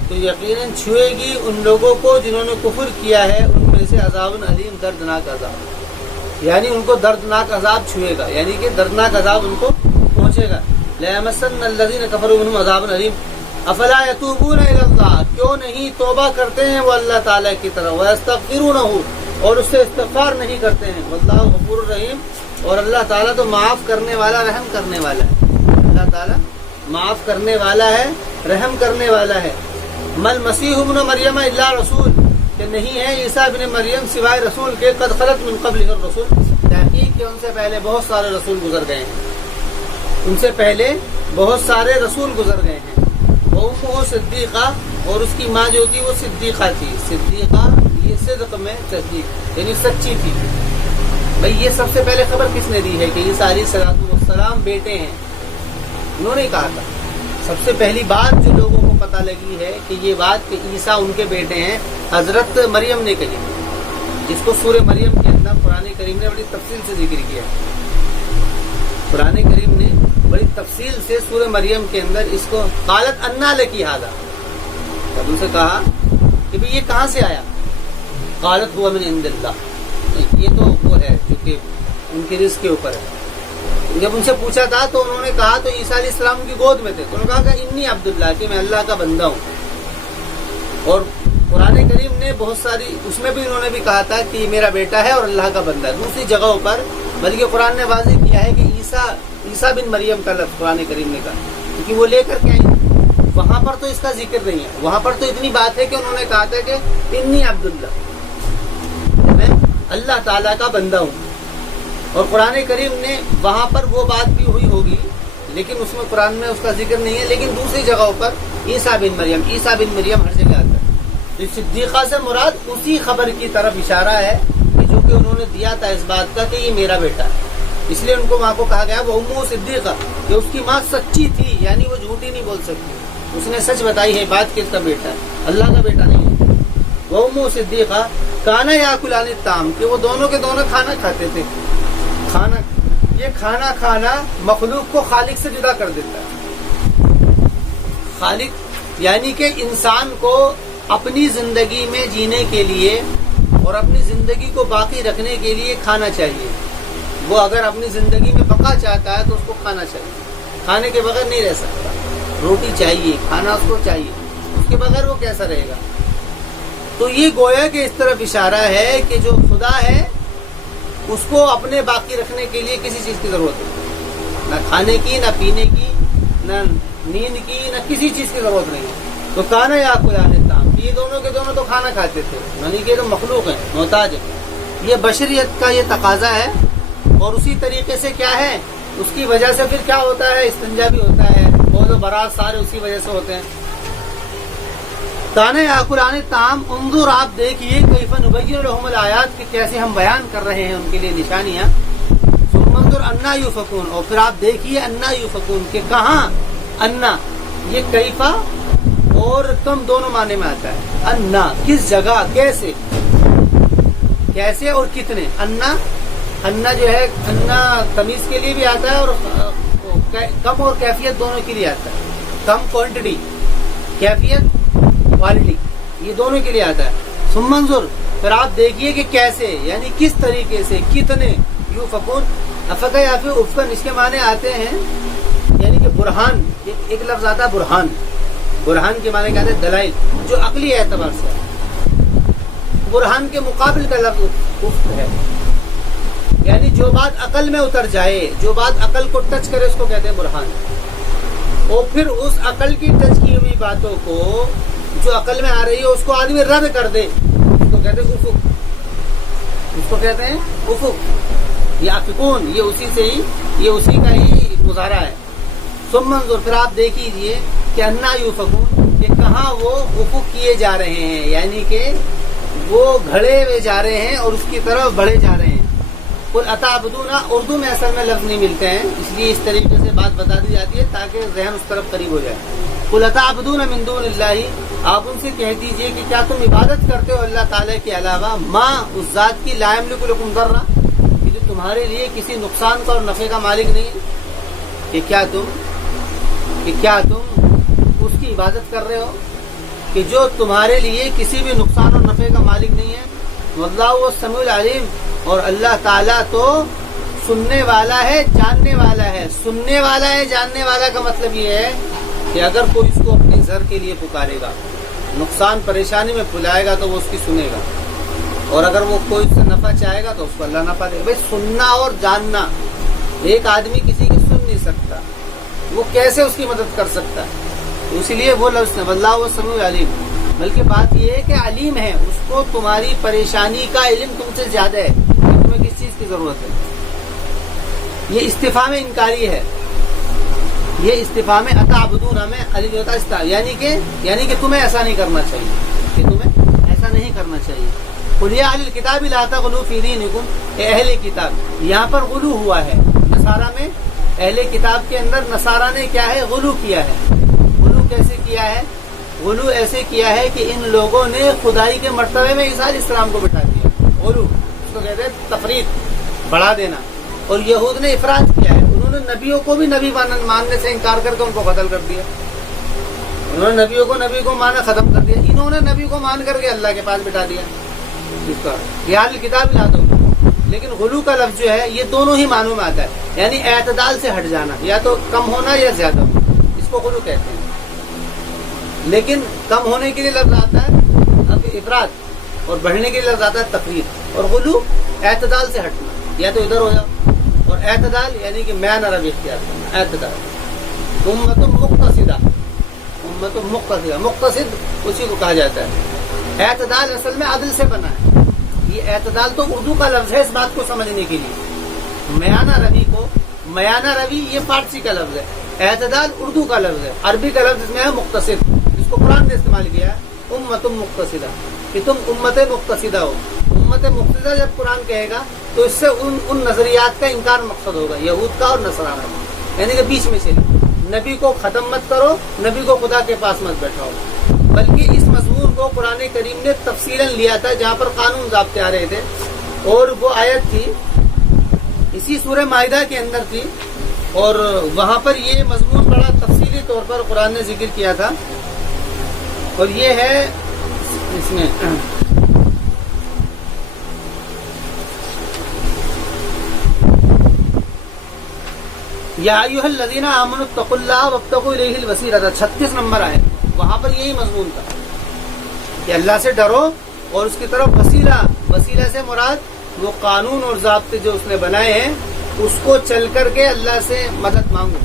تو یقیناً چھوئے گی ان لوگوں کو جنہوں نے کفر کیا ہے ان میں سے عذاب علیم، دردناک عذاب، یعنی ان کو دردناک عذاب چھوئے گا، یعنی کہ دردناک عذاب ان کو پہنچے گا۔ لَيَمَسَّنَّ الَّذِينَ كَفَرُوا مِنْهُمْ عَذَابٌ أَلِيمٌ أَفَلَا يَتُوبُونَ إِلَى اللَّهِ، کیوں نہیں توبہ کرتے ہیں وہ اللہ تعالیٰ کی طرف، وَيَسْتَغْفِرُونَهُ، اور اس سے استغفار نہیں کرتے ہیں، وَاللَّهُ غَفُورٌ رَحِيمٌ، اور اللہ تعالیٰ تو معاف کرنے والا رحم کرنے والا ہے، اللہ تعالیٰ معاف کرنے والا ہے رحم کرنے والا ہے۔ مل مسیح ابن مریم الا رسول، کہ نہیں ہے عیسیٰ ابن مریم سوائے رسول کے، قد خلت من قبلہ الرسل، تحقیق کہ ان سے پہلے بہت سارے رسول گزر گئے ہیں، ان سے پہلے بہت سارے رسول گزر گئے ہیں۔ وامہ صدیقہ، اور اس کی ماں جو تھی وہ صدیقہ تھی، صدیقہ یہ صدق میں تصدیق یعنی سچی تھی۔ بھئی یہ سب سے پہلے خبر کس نے دی ہے کہ عیسیٰ علیہ السلام بیٹے ہیں؟ انہوں نے کہا تھا، سب سے پہلی بات جو لوگوں کو پتہ لگی ہے کہ یہ بات کہ عیسیٰ ان کے بیٹے ہیں، حضرت مریم نے کہی، جس کو سورہ مریم کے اندر قرآن کریم نے بڑی تفصیل سے ذکر کیا ہے۔ قرآن کریم نے بڑی تفصیل سے سورہ مریم کے اندر اس کو قالت انا لکی ھذا، جب ان سے کہا کہ بھئی یہ کہاں سے آیا، قالت هو من عند اللہ، یہ تو وہ ہے جو کہ ان کے رزق کے اوپر ہے۔ جب ان سے پوچھا تھا تو انہوں نے کہا، تو عیسیٰ علیہ السلام کی گود میں تھے، تو انہوں نے کہا کہ انی عبداللہ، کہ میں اللہ کا بندہ ہوں۔ اور قرآن کریم نے بہت ساری، اس میں بھی انہوں نے بھی کہا تھا کہ یہ میرا بیٹا ہے اور اللہ کا بندہ ہے، دوسری جگہوں پر، بلکہ قرآن نے واضح کیا ہے کہ عیسیٰ بن مریم کا لفظ قرآن کریم نے کہا، کیونکہ وہ لے کر کے آئی، وہاں پر تو اس کا ذکر نہیں ہے، وہاں پر تو اتنی بات ہے کہ انہوں نے کہا تھا کہ انی عبداللہ، میں اللہ تعالیٰ کا بندہ ہوں۔ اور قرآن کریم نے وہاں پر وہ بات بھی ہوئی ہوگی، لیکن اس میں قرآن میں اس کا ذکر نہیں ہے، لیکن دوسری جگہوں پر عیسیٰ بن مریم ہر جگہ آتا ہے۔ تو صدیقہ سے مراد اسی خبر کی طرف اشارہ ہے کہ جو کہ انہوں نے دیا تھا اس بات کا کہ یہ میرا بیٹا ہے، اس لیے ان کو وہاں کو کہا گیا وہ امہ صدیقہ، کہ اس کی ماں سچی تھی، یعنی وہ جھوٹی نہیں بول سکتی، اس نے سچ بتائی ہے بات کہ اس کا بیٹا ہے، اللہ کا بیٹا نہیں ہے۔ وہ امہ صدیقہ کانا یاکلان الطعام، کہ وہ دونوں کے دونوں کھانا کھاتے تھے۔ یہ کھانا کھانا مخلوق کو خالق سے جدا کر دیتا ہے۔ خالق یعنی کہ انسان کو اپنی زندگی میں جینے کے لیے اور اپنی زندگی کو باقی رکھنے کے لیے کھانا چاہیے۔ وہ اگر اپنی زندگی میں بقا چاہتا ہے تو اس کو کھانا چاہیے، کھانے کے بغیر نہیں رہ سکتا، روٹی چاہیے، کھانا اس کو چاہیے، اس کے بغیر وہ کیسا رہے گا؟ تو یہ گویا کہ اس طرف اشارہ ہے کہ جو خدا ہے اس کو اپنے باقی رکھنے کے لیے کسی چیز کی ضرورت نہیں، نہ کھانے کی، نہ پینے کی، نہ نیند کی، نہ کسی چیز کی ضرورت نہیں ہے۔ تو کانا یاکلان الطعام، یہ دونوں کے دونوں تو کھانا کھاتے تھے، یعنی کہ تو مخلوق ہیں، محتاج ہیں، یہ بشریت کا یہ تقاضا ہے۔ اور اسی طریقے سے کیا ہے، اس کی وجہ سے پھر کیا ہوتا ہے، استنجا بھی ہوتا ہے، بول و برات سارے اسی وجہ سے ہوتے ہیں۔ کانا یاکلان الطعام، انظر، آپ دیکھیے، کیف نبین لہم الآیات، کہ کیسے ہم بیان کر رہے ہیں ان کے لیے نشانیاں۔ ثم انظر انا یؤفکون، اور پھر آپ دیکھیے انا یؤفکون، کہ کہاں، انا یہ کیفا اور کم دونوں معنی میں آتا ہے، انا کس جگہ، کیسے، کیسے اور کتنے۔ انا جو ہے، انا تمیز کے لیے بھی آتا ہے اور کم اور کیفیت دونوں کے لیے آتا ہے، کم کوانٹٹی، کیفیت کوالٹی، یہ دونوں کے لیے آتا ہے۔ ثم انظر، پھر آپ دیکھیے کہ کیسے، یعنی کس طریقے سے، کتنے، یؤفکون، افقہ یا پھر افقن، اس کے معنی آتے ہیں یعنی کہ برہان، ایک لفظ آتا ہے برہان، برہان کے معنی کہتے ہیں دلائل، جو عقلی اعتبار سے، برہان کے مقابل کا لفظ افق ہے، یعنی جو بات عقل میں اتر جائے، جو بات عقل کو ٹچ کرے، اس کو کہتے ہیں برہان۔ اور پھر اس عقل کی ٹچ کی ہوئی باتوں کو جو عقل میں آ رہی ہے اس کو آدمی رد کر دے تو کہتے ہیں افق۔ اس کو کہتے ہیں افق یا افقون، یہ اسی کا ہی مظاہرہ ہے. ثم انظر، پھر آپ دیکھ لیجیے کہ انا یوفقون، کہ کہاں وہ افق کیے جا رہے ہیں، یعنی کہ وہ گھڑے ہوئے جا رہے ہیں اور اس کی طرف بڑھے جا رہے ہیں. قل اتعبدون، اردو میں اصل میں لفظ نہیں ملتے ہیں، اس لیے اس طریقے سے بات بتا دی جاتی ہے تاکہ ذہن اس طرف قریب ہو جائے. قل اتعبدون من دون اللہ، آپ ان سے کہہ دیجئے کہ کیا تم عبادت کرتے ہو اللہ تعالیٰ کے علاوہ، ما اس ذات کی لا یملک لکم ضرا، کہ جو تمہارے لیے کسی نقصان کا اور نفع کا مالک نہیں ہے. کہ کیا تم اس کی عبادت کر رہے ہو کہ جو تمہارے لیے کسی بھی نقصان اور نفع کا مالک نہیں ہے. واللہ هو السمیع العلیم، اور اللہ تعالیٰ تو سننے والا ہے، جاننے والا ہے. سننے والا ہے، جاننے والا کا مطلب یہ ہے کہ اگر کوئی اس کو اپنی زر کے لیے پکارے گا، نقصان پریشانی میں بلائے گا تو وہ اس کی سنے گا، اور اگر وہ کوئی سے نفع چاہے گا تو اس کو اللہ نفع دے گا. بھائی سننا اور جاننا، ایک آدمی کسی کی سن نہیں سکتا، وہ کیسے اس کی مدد کر سکتا ہے؟ اسی لیے وہ لفظ واللہ هو السمیع العلیم. بلکہ بات یہ ہے کہ علیم ہے، اس کو تمہاری پریشانی کا علم تم سے زیادہ ہے کہ تمہیں کس چیز کی ضرورت ہے. یہ استفہام انکاری ہے، یہ استفہام اتعبدون میں علی جو ہوتا ہے یعنی کہ تمہیں ایسا نہیں کرنا چاہیے، کہ تمہیں ایسا نہیں کرنا چاہیے. قل یا اہل الکتاب لا تغلوا فی دینکم، اے اہل کتاب، یہاں پر غلو ہوا ہے. نصارہ میں، اہل کتاب کے اندر نصارہ نے کیا ہے؟ غلو کیا ہے. غلو کیسے کیا ہے؟ غلو ایسے کیا ہے کہ ان لوگوں نے خدائی کے مرتبے میں عیسیٰ علیہ السلام کو بٹھا دیا. غلو اس کو کہتے ہیں تفرید، بڑھا دینا. اور یہود نے افراد کیا ہے، انہوں نے نبیوں کو بھی نبی ماننے سے انکار کر کے ان کو قتل کر دیا. انہوں نے نبیوں کو نبی کو مانا ختم کر دیا، انہوں نے نبی کو مان کر کے اللہ کے پاس بٹھا دیا. اس کا یہ اہل کتاب لا دو. لیکن غلو کا لفظ جو ہے یہ دونوں ہی معنوں میں آتا ہے، یعنی اعتدال سے ہٹ جانا، یا تو کم ہونا یا زیادہ ہونا، اس کو غلو کہتے ہیں. لیکن کم ہونے کے لیے لفظ آتا ہے افراد، اور بڑھنے کے لیے لفظ آتا ہے تفرید. اور غلو اعتدال سے ہٹنا، یا تو ادھر ہو جاؤ، اور اعتدال یعنی کہ میان عربی اختیار کرنا. اعتدال امت مقتصدہ، امت مقتصدہ، مقتصد اسی کو کہا جاتا ہے. اعتدال اصل میں عدل سے بنا ہے. یہ اعتدال تو اردو کا لفظ ہے اس بات کو سمجھنے کے لیے. میانہ روی یہ فارسی کا لفظ ہے، اعتدال اردو کا لفظ ہے. عربی کا لفظ اس میں ہے مقتصد، جس کو قرآن نے استعمال کیا ہے امت مقتصدہ، کہ تم امت مقتصدہ ہو. امت مقتصدہ جب قرآن کہے گا تو اس سے ان نظریات کا انکار مقصد ہوگا، یہود کا اور نصارہ کا، یعنی کہ بیچ میں چلی. نبی کو ختم مت کرو، نبی کو خدا کے پاس مت بیٹھاؤ. بلکہ اس مضمون کو قرآن کریم نے تفصیلاً لیا تھا، جہاں پر قانون ضابطے آ رہے تھے. اور وہ آیت تھی اسی سورہ مائدہ کے اندر تھی، اور وہاں پر یہ مضمون بڑا تفصیلی طور پر قرآن نے ذکر کیا تھا. اور یہ ہے اس میں یا ایھا الذین آمنوا اتقوا اللہ وابتغوا الیہ الوسیلۃ، 36 نمبر آئے، وہاں پر یہی مضمون تھا کہ اللہ سے ڈرو اور اس کی طرف وسیلہ سے مراد وہ قانون اور ضابطے جو اس نے بنائے ہیں اس کو چل کر کے اللہ سے مدد مانگو.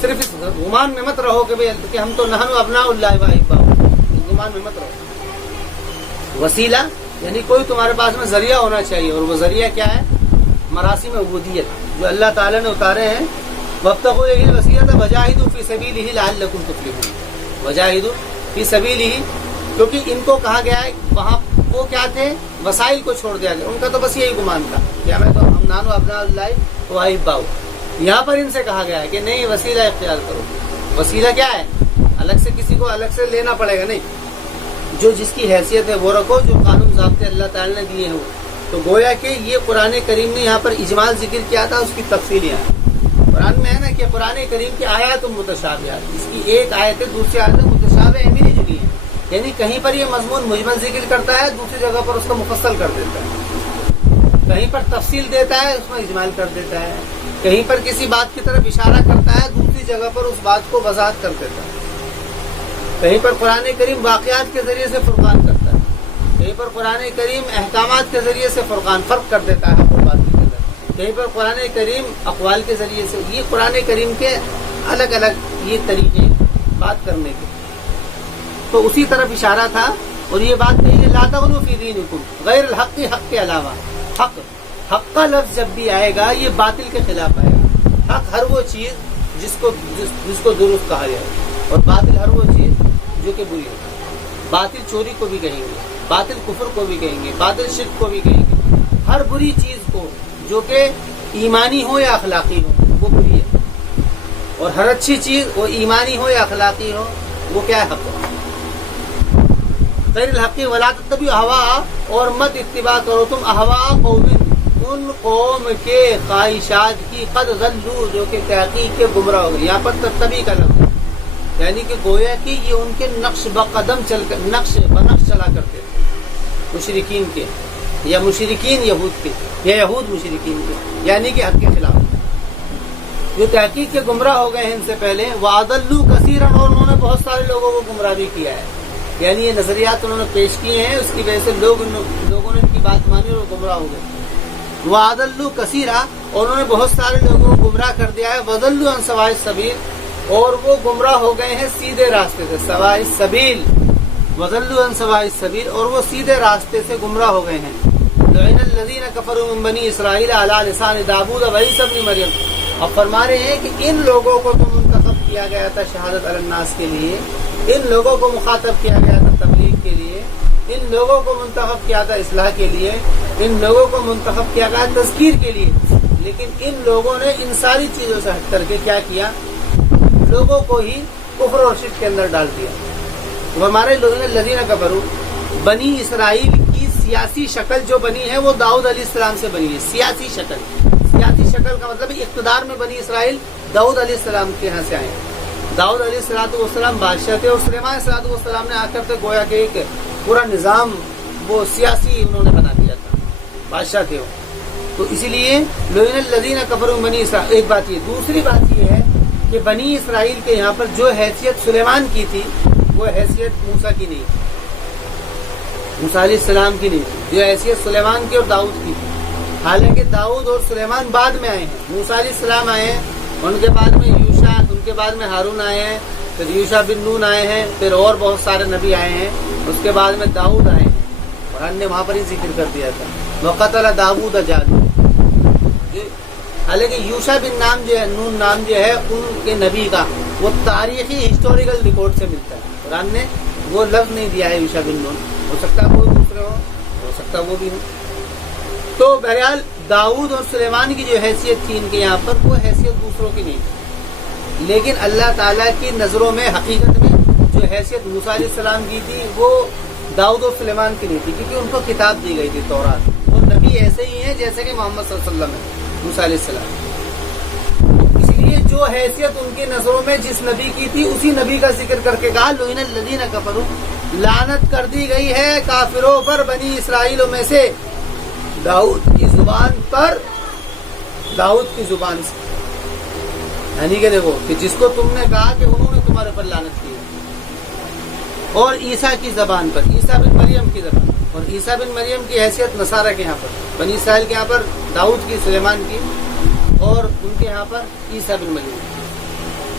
صرف اس گمان میں مت رہو کہ ہم تو نحن ابناء اللہ و احباؤہ، اس گمان میں مت رہو. وسیلہ یعنی کوئی تمہارے پاس میں ذریعہ ہونا چاہیے، اور وہ ذریعہ کیا ہے؟ مراسم عبودیت جو اللہ تعالیٰ نے اتارے ہیں. وابتغوا الیہ الوسیلۃ وجاہدوا فی سبیلہ لعلکم تفلحون. وجاہدوا فی سبیلہ، کیونکہ ان کو کہا گیا ہے وہاں وہ کیا تھے؟ وسائل کو چھوڑ دیا گیا. ان کا تو بس یہی گمان تھا کہ ہمیں تو ہم نحن ابناء اللہ و احباؤہ. یہاں پر ان سے کہا گیا ہے کہ نہیں، وسیلہ اختیار کرو. وسیلہ کیا ہے؟ الگ سے کسی کو الگ سے لینا پڑے گا نہیں، جو جس کی حیثیت ہے وہ رکھو، جو قانون ضابطے اللہ تعالی نے دیے ہیں. تو گویا کہ یہ قرآن کریم نے یہاں پر اجمال ذکر کیا تھا، اس کی تفصیل یہاں قرآن میں ہے نا کہ قرآن کریم کی آیات متشابہات، اس کی ایک آیت ہے دوسری آیت متشابہ بھی نہیں جلی ہے. یعنی کہیں پر یہ مضمون مجمل ذکر کرتا ہے، دوسری جگہ پر اس کو مفصل کر دیتا ہے. کہیں پر تفصیل دیتا ہے، اس میں اجمال کر دیتا ہے. کہیں پر کسی بات کی طرف اشارہ کرتا ہے، دوسری جگہ پر اس بات کو وضاحت کر دیتا ہے. کہیں پر قرآن کریم واقعات کے ذریعے سے فرقان کرتا ہے، کہیں پر قرآن کریم احکامات کے ذریعے سے فرق کر دیتا ہے حق و باطل کے اندر. کہیں پر قرآن کریم اقوال کے ذریعے سے. یہ قرآن کریم کے الگ الگ یہ طریقے بات کرنے کے، تو اسی طرف اشارہ تھا. اور یہ بات کہی کہ لا تغلوا فی دینکم غیر الحق، حق کے علاوہ. حق کا لفظ جب بھی آئے گا یہ باطل کے خلاف آئے گا. حق ہر وہ چیز جس کو درست کہا جائے, اور باطل ہر وہ چیز جو کہ بری ہے. باطل چوری کو بھی کہیں گے, باطل کفر کو بھی کہیں گے, باطل شرک کو بھی کہیں گے. ہر بری چیز کو جو کہ ایمانی ہو یا اخلاقی ہو وہ بری ہے, اور ہر اچھی چیز وہ ایمانی ہو یا اخلاقی ہو وہ کیا ہے؟ حق. غیر الحق ولا تتبعوا اہواء, اور مت اتباع کرو تم اہواء قوم, ان قوم کے خواہشات کی, قد ضلوا جو کہ تحقیق کے گمراہ ہو گئے. یہاں پر تتبع کا لفظ ہے, یعنی کہ گویا کہ یہ ان کے نقش بقدم نقش چلا کرتے تھے مشرکین کے, یا مشرکین یہود کے, یا یہود مشرکین کے, یعنی کہ حق کے خلاف جو تحقیق کے گمراہ ہو گئے ہیں ان سے پہلے. وَأَضَلُّوا كَثِيرًا, اور انہوں نے بہت سارے لوگوں کو گمراہ بھی کیا ہے. یعنی یہ نظریات انہوں نے پیش کیے ہیں, اس کی وجہ سے لوگوں نے ان کی بات مانی اور وہ گمراہ ہو گئے. وَأَضَلُّوا كَثِيرًا, اور انہوں نے بہت سارے لوگوں کو گمراہ کر دیا ہے. وَضَلُّوا عَن سَوَاءِ السَّبِيلِ, اور وہ گمراہ ہو گئے ہیں سیدھے راستے سے. سواء السبیل, وَضَلُّوا عَن سَوَاءِ السَّبِيلِ, اور وہ سیدھے راستے سے گمراہ ہو گئے ہیں. لَعِنَ الَّذِينَ كَفَرُوا مِن بَنِي إِسْرَائِيلَ عَلَىٰ لِسَانِ دَاوُودَ وَعِيسَىٰ ابْنِ مَرْيَمَ. اب فرما رہے ہیں کہ ان لوگوں کو تو منتخب کیا گیا تھا شہادت علی الناس کے لیے, ان لوگوں کو مخاطب کیا گیا تھا تبلیغ کے لیے, ان لوگوں کو منتخب کیا تھا اصلاح کے لیے, ان لوگوں کو منتخب کیا گیا تذکیر کے لیے. لیکن ان لوگوں نے ان ساری چیزوں سے ہٹ کر کے کیا کیا؟ لوگوں کو ہی کفر اور شرک کے اندر ڈال دیا. وہ ہمارے الذین کفروا, بنی اسرائیل کی سیاسی شکل جو بنی ہے وہ داؤد علیہ السلام سے بنی ہے. سیاسی شکل کا مطلب اقتدار میں بنی اسرائیل داؤد علیہ السلام کے یہاں سے آئے. داؤد علیہ السلام بادشاہ تھے, اور سلیمان علیہ السلام نے آ کر کے گویا کہ ایک پورا نظام وہ سیاسی انہوں نے بنا دیا تھا, بادشاہ تھے وہ. تو اسی لیے لعن الذین کفروا من بنی اسرائیل. ایک بات یہ, دوسری بات یہ ہے کہ بنی اسرائیل کے یہاں پر جو حیثیت سلیمان کی تھی وہ حیثیت موسیٰ کی نہیں تھی, موسیٰ علیہ السلام کی نہیں تھی. جو حیثیت سلیمان کی اور داؤد کی تھی. حالانکہ داؤد اور سلیمان بعد میں آئے ہیں. موسیٰ علیہ السلام آئے ہیں, ان کے بعد میں یوشع, ان کے بعد میں ہارون آئے ہیں, پھر یوشع بن نون آئے ہیں, پھر اور بہت سارے نبی آئے ہیں. اس کے بعد میں داؤد آئے ہیں, قرآن نے وہاں پر ہی ذکر کر دیا تھا وَقَتَلَ دَاوُودَ جَالُوتَ. حالانکہ یوشع بن نون نام جو ہے ان کے نبی کا وہ تاریخی ہسٹوریکل ریکارڈ سے ملتا ہے. قرآن نے وہ لفظ نہیں دیا ہے یوشع بن نون, ہو سکتا ہے کوئی دوسرے ہو سکتا ہے وہ بھی ہو. تو بہرحال داؤد اور سلیمان کی جو حیثیت تھی ان کے یہاں پر وہ حیثیت دوسروں کی نہیں تھی. لیکن اللہ تعالیٰ کی نظروں میں حقیقت میں جو حیثیت موسیٰ علیہ السلام کی تھی وہ داؤد اور سلیمان کی نہیں تھی, کیونکہ ان کو کتاب دی گئی تھی تورات. وہ نبی ایسے ہی ہیں جیسے کہ محمد صلی اللہ علیہ وسلم ہے, موسیٰ علیہ السلام. اس لیے جو حیثیت ان کی نظروں میں جس نبی کی تھی اسی نبی کا ذکر کر کے کہا لعن الذین کفروا, لعنت کر دی گئی ہے کافروں پر بنی اسرائیلوں میں سے داؤد کی زبان پر, داؤد کی زبان سے. یعنی کہ دیکھو کہ جس کو تم نے کہا کہ انہوں نے تمہارے پر لعنت کی, اور عیسیٰ کی زبان پر, عیسیٰ بن مریم کی زبان. اور عیسیٰ بن مریم کی حیثیت نصارہ کے یہاں پر, بنی اسرائیل کے یہاں پر داؤد کی, سلیمان کی, اور ان کے یہاں پر عیسیٰ بن مریم.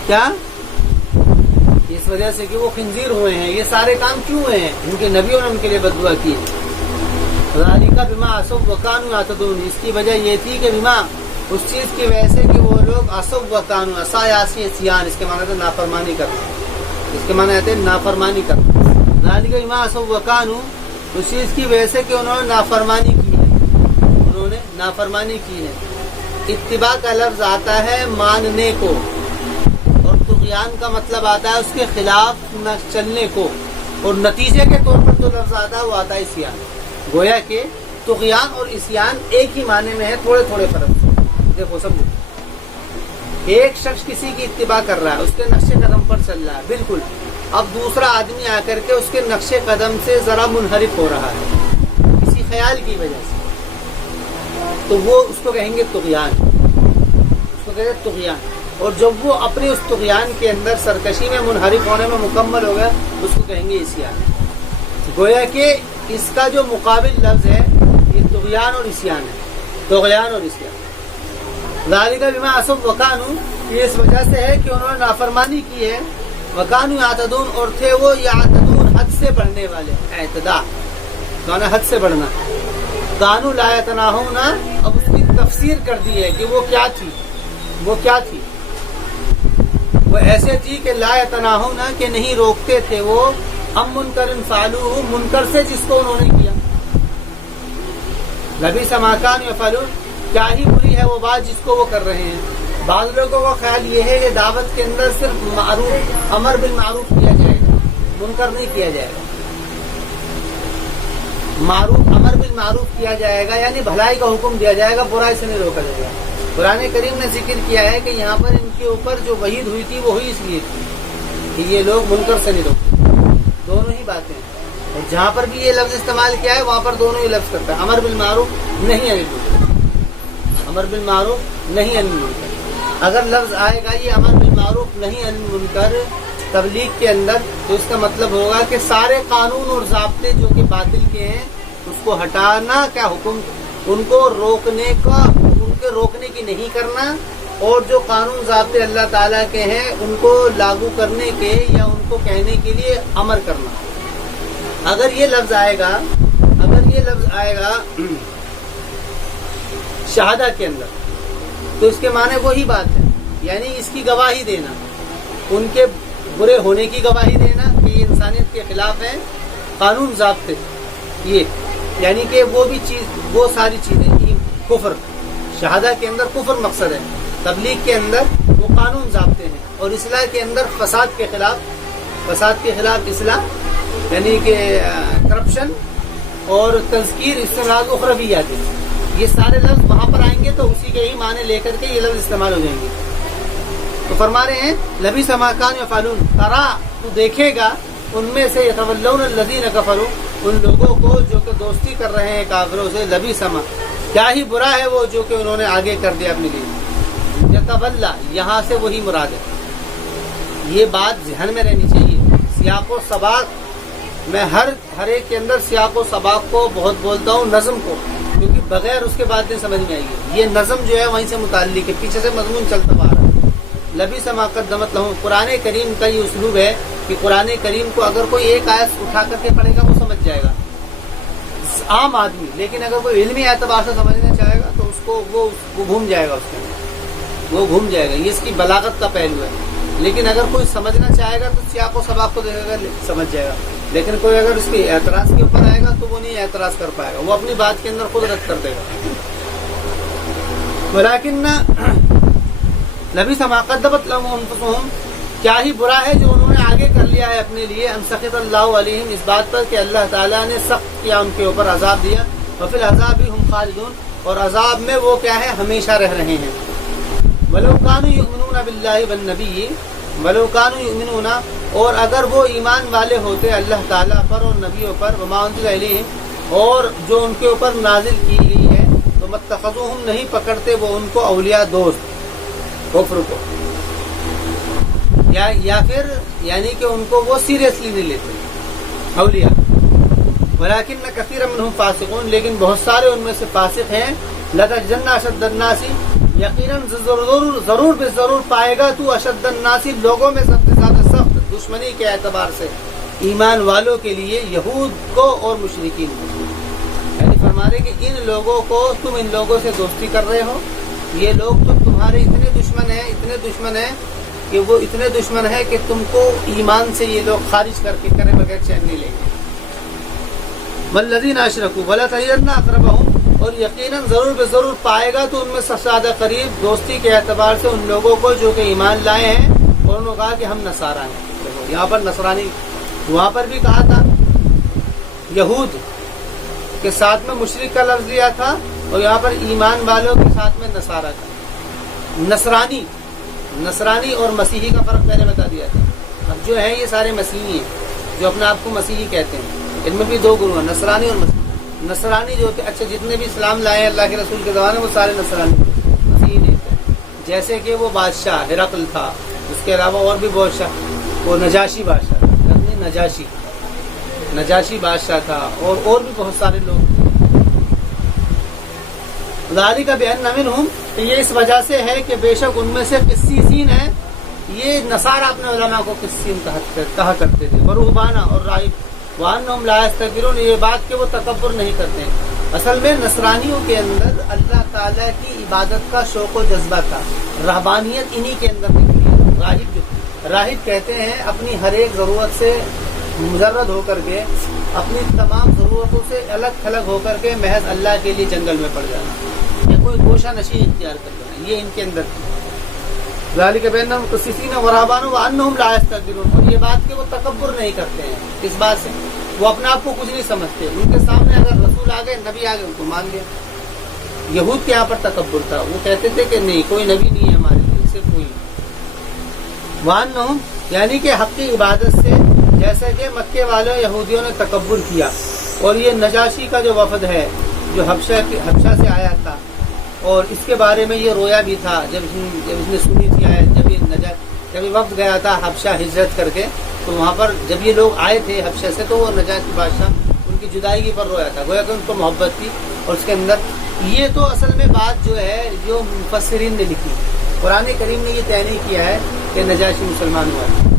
کیا اس وجہ سے کہ وہ خنزیر ہوئے ہیں. یہ سارے کام کیوں ہوئے ہیں؟ ان کے نبیوں نے ان کے لیے بددعا کی ہے. ذالک بما عصوا وکانوا یعتدون, اس کی وجہ یہ تھی کہ بما, اس چیز کی وجہ سے کہ وہ لوگ عصوا وکانوا, عصا یاسی عصیان, اس کے معنی ہے نافرمانی کرنا, اس کے معنی ہے نافرمانی کرنا. ذالک بما عصوا وکانوا, اس چیز کی وجہ سے کہ انہوں نے نافرمانی کی ہے, انہوں نے نافرمانی کی ہے. اتباع کا لفظ آتا ہے ماننے کو, اور طغیان کا مطلب آتا ہے اس کے خلاف نہ چلنے کو, اور نتیجے کے طور پر جو لفظ آتا ہے وہ آتا ہے عصیان. گویا کہ طغیان اور عصیان ایک ہی معنی میں ہے, تھوڑے تھوڑے فرق سے. دیکھو سمجھو, ایک شخص کسی کی اتباع کر رہا ہے, اس کے نقش قدم پر چل رہا ہے بالکل. اب دوسرا آدمی آ کر کے اس کے نقش قدم سے ذرا منحرف ہو رہا ہے کسی خیال کی وجہ سے, تو وہ اس کو کہیں گے طغیان, اس کو کہیں گے طغیان. اور جب وہ اپنے اس طغیان کے اندر سرکشی میں منحرف ہونے میں مکمل ہو گیا اس کو کہیں گے عصیان. گویا کہ اس کا جو مقابل لفظ ہے یہ طغیان اور عصیان ہے, طغیان اور عصیان. ذالک بما عصوا وکانوا, یہ اس وجہ سے ہے کہ انہوں نے نافرمانی کی ہے. وکانوا یعتدون, اور تھے وہ یعتدون, حد سے بڑھنے والے. اعتداء معنی حد سے بڑھنا, کانو لا یتناہون، اب اس کی تفسیر کر دی ہے کہ وہ کیا تھی، وہ کیا تھی، وہ ایسے تھی کہ لا یتناہون کہ نہیں روکتے تھے وہ، ہم منکر فعلوہ، منکر سے جس کو انہوں نے کیا، لبئس ما کانوا یفعلون، کیا ہی بری ہے وہ بات جس کو وہ کر رہے ہیں۔ بعض لوگوں کا خیال یہ ہے کہ دعوت کے اندر صرف معروف، امر بالمعروف کیا جائے گا، منکر نہیں کیا جائے گا، معروف امر بالمعروف کیا جائے گا، یعنی بھلائی کا حکم دیا جائے گا، برائی سے نہیں روکا جائے گا۔ قرآن کریم نے ذکر کیا ہے کہ یہاں پر ان کے اوپر جو وعید ہوئی تھی وہ ہوئی اس لیے تھی کہ یہ لوگ منکر سے نہیں روکتے، دونوں ہی باتیں ہیں، اور جہاں پر بھی یہ لفظ استعمال کیا ہے وہاں پر دونوں ہی لفظ کرتا ہے، امر بالمعروف نہیں انل منکر، امر بالمعروف نہیں انل منکر۔ اگر لفظ آئے گا یہ امر بالمعروف نہیں انل منکر تبلیغ کے اندر، تو اس کا مطلب ہوگا کہ سارے قانون اور ضابطے جو کہ باطل کے ہیں اس کو ہٹانا کیا حکم، ان کو روکنے کا، ان کے روکنے کی نہیں کرنا، اور جو قانون ضابطے اللہ تعالیٰ کے ہیں ان کو لاگو کرنے کے یا ان کو کہنے کے لیے امر کرنا۔ اگر یہ لفظ آئے گا، اگر یہ لفظ آئے گا شہادہ کے اندر، تو اس کے معنی وہی بات ہے، یعنی اس کی گواہی دینا، ان کے برے ہونے کی گواہی دینا کہ یہ انسانیت کے خلاف ہے، قانون ضابطے یہ، یعنی کہ وہ بھی چیز، وہ ساری چیزیں، کفر، شہادہ کے اندر کفر مقصد ہے، تبلیغ کے اندر وہ قانون ضابطے ہیں، اور اصلاح کے اندر فساد کے خلاف، فساد کے خلاف اصلاح، یعنی کہ کرپشن اور تذکیر، استعمال اخرویات ہے، یہ سارے لفظ وہاں پر آئیں گے تو اسی کے ہی معنی لے کر کے یہ لفظ استعمال ہو جائیں گے۔ تو فرما رہے ہیں لبئس ما کانوا یفعلون، ترا تو دیکھے گا ان میں سے یتولون الذین کفروا، ان لوگوں کو جو کہ دوستی کر رہے ہیں کافروں سے، لبئس ما، کیا ہی برا ہے وہ جو کہ انہوں نے آگے کر دیا اپنے لیے، یتولا یہاں سے وہی مراد ہے، یہ بات ذہن میں رہنی چاہیے۔ سیاق و سباق میں ہر ایک کے اندر سیاق و سباق کو بہت بولتا ہوں، نظم کو، کیونکہ بغیر اس کے بعد نہیں سمجھ میں آئے گی، یہ نظم جو ہے وہیں سے متعلق ہے، پیچھے سے مضمون چلتا آ رہا ہے۔ لبئس ما قدمت لہم، قرآن کریم کا یہ اسلوب ہے کہ قرآن کریم کو اگر کوئی ایک آیت اٹھا کر کے پڑھے گا وہ سمجھ جائے گا عام آدمی، لیکن اگر کوئی علمی اعتبار سے سمجھنا چاہے گا تو اس کو وہ گھوم جائے گا، اس کے اندر وہ گھوم جائے گا، یہ اس کی بلاغت کا پہلو ہے۔ لیکن اگر کوئی سمجھنا چاہے گا تو سیاق و سباق کو دیکھے گا، سمجھ جائے گا، لیکن کوئی اگر اس کے اعتراض کے اوپر آئے گا تو وہ نہیں اعتراض کر پائے گا، وہ اپنی بات کے اندر خود رد کر دے گا۔ ولیکن لبئس ما قدمت لہم انفسہم، کیا ہی برا ہے جو انہوں نے آگے کر لیا ہے اپنے لیے، ان سخط اللہ علیہم، اس بات پر کہ اللہ تعالیٰ نے سخت کیا ان کے اوپر، عذاب دیا، وفی العذاب ہم خالدون، اور عذاب میں وہ کیا ہے ہمیشہ رہ رہے ہیں۔ ولو کانوا یؤمنون باللہ والنبی، ولو کانوا یؤمنون، اور اگر وہ ایمان والے ہوتے اللہ تعالیٰ پر اور نبیوں پر، وما انزل الیہم، اور جو ان کے اوپر نازل کی گئی ہے، تو متخذوہم، نہیں پکڑتے وہ ان کو اولیاء، دوست، کفر کو، یا پھر یعنی کہ ان کو وہ سیریسلی نہیں لیتے اولیاء۔ ولیکن کثیر منہم فاسقون، لیکن بہت سارے ان میں سے فاسق ہیں۔ لتجدن اشد الناس، یقیناً ضرور بے ضرور پائے گا تو اشد الناس، لوگوں میں سب سے زیادہ سخت دشمنی کے اعتبار سے ایمان والوں کے لیے یہود کو اور مشرکین کو، یعنی فرما رہے کہ ان لوگوں کو، تم ان لوگوں سے دوستی کر رہے ہو، یہ لوگ تو تمہارے اتنے دشمن ہیں، اتنے دشمن ہیں کہ وہ اتنے دشمن ہیں کہ تم کو ایمان سے یہ لوگ خارج کر کے کرے بغیر چین نہیں لیں گے۔ والذین اشرکوا ولتجدن اقربہم، اور یقیناً ضرور بے ضرور پائے گا تو ان میں سب سے زیادہ قریب دوستی کے اعتبار سے ان لوگوں کو جو کہ ایمان لائے ہیں، اور انہوں نے کہا کہ ہم نصارہ ہیں۔ یہاں پر نصرانی، وہاں پر بھی کہا تھا یہود کے ساتھ میں مشرک کا لفظ لیا تھا، اور یہاں پر ایمان والوں کے ساتھ میں نصارہ کا۔ نصرانی اور مسیحی کا فرق میں نے بتا دیا تھا۔ اب جو ہیں یہ سارے مسیحی ہیں جو اپنے آپ کو مسیحی کہتے ہیں، ان میں بھی دو گروہ ہیں، نصرانی اور مسیحی۔ نصرانی جو کہ اچھا جتنے بھی اسلام لائے ہیں اللہ کے رسول کے زمانے وہ سارے نصرانی، مسیحی نہیں تھے۔ جیسے کہ وہ بادشاہ ہرقل تھا، اس کے علاوہ اور بھی بادشاہ، وہ نجاشی بادشاہ، نجاشی بادشاہ تھا، اور بھی بہت سارے لوگ۔ ذالک بأن منہم، یہ اس وجہ سے ہے کہ بے شک ان میں سے قسیسین ہیں، یہ نصارہ اپنے علماء کو قسیسین کہا کرتے تھے، ورہبانہ، اور راہب، وانہم لا یستکبرون، یہ بات کہ وہ تکبر نہیں کرتے ہیں، اصل میں نصرانیوں کے اندر اللہ تعالیٰ کی عبادت کا شوق و جذبہ تھا، رہبانیت انہی کے اندر نکلی۔ راہب کہتے ہیں اپنی ہر ایک ضرورت سے مجرد ہو کر کے، اپنی تمام ضرورتوں سے الگ تھلگ ہو کر کے محض اللہ کے لیے جنگل میں پڑ جانا یا کوئی گوشہ نشین اختیار کر لینا، یہ ان کے اندر تھی۔ ذالک بانہم قسیسین ورہبان وانہم لا یستکبرون، اور یہ بات کہ وہ تکبر نہیں کرتے ہیں، اس بات سے وہ اپنے آپ کو کچھ نہیں سمجھتے، ان کے سامنے اگر رسول آ گئے، نبی آ گئے، ان کو مان لیا۔ یہود کے یہاں پر تکبر تھا، وہ کہتے تھے کہ نہیں، کوئی نبی نہیں ہے ہمارے لیے، صرف کوئی۔ وانہم یعنی کہ حق کی عبادت سے جیسے کہ مکے والوں یہودیوں نے تکبر کیا، اور یہ نجاشی کا جو وفد ہے جو حبشہ سے آیا تھا، اور اس کے بارے میں یہ رویا بھی تھا جب اس نے سنی تھی آیت، جب یہ وفد گیا تھا حبشہ ہجرت کر کے، تو وہاں پر جب یہ لوگ آئے تھے حبشہ سے، تو وہ نجاشی بادشاہ ان کی جدائیگی پر رویا تھا، گویا کہ ان کو محبت تھی۔ اور اس کے اندر یہ تو اصل میں بات جو ہے جو مفسرین نے لکھی، قرآن کریم نے یہ طے نہیں کیا ہے کہ نجاشی مسلمان ہوا ہے۔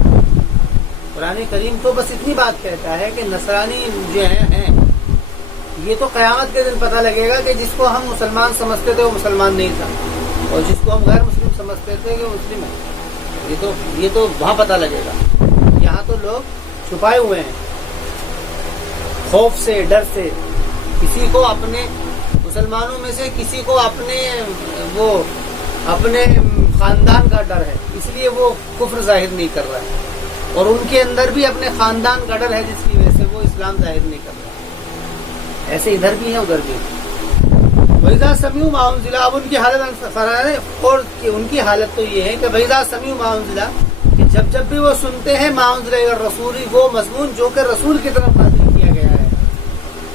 قرآن کریم تو بس اتنی بات کہتا ہے کہ نصرانی جو ہیں یہ تو قیامت کے دن پتہ لگے گا کہ جس کو ہم مسلمان سمجھتے تھے وہ مسلمان نہیں تھا، اور جس کو ہم غیر مسلم سمجھتے تھے کہ وہ مسلم ہے، یہ تو وہاں پتہ لگے گا۔ یہاں تو لوگ چھپائے ہوئے ہیں خوف سے، ڈر سے، کسی کو اپنے مسلمانوں میں سے کسی کو اپنے خاندان کا ڈر ہے، اس لیے وہ کفر ظاہر نہیں کر رہا ہے، اور ان کے اندر بھی اپنے خاندان کا ڈر ہے جس کی وجہ سے وہ اسلام ظاہر نہیں کر رہا۔ ایسے ادھر بھی ہیں ادھر بھی۔ وَإِذَا سَمِعُوا مَا أُنزِلَ، اب ان کی حالت اور ان کی حالت تو یہ ہے کہ وَإِذَا سَمِعُوا مَا أُنزِلَ، کہ جب بھی وہ سنتے ہیں مَا أُنزِلَ إِلَى الرَّسُولِ، وہ مضمون جو کہ رسول کی طرف نازل کیا گیا ہے،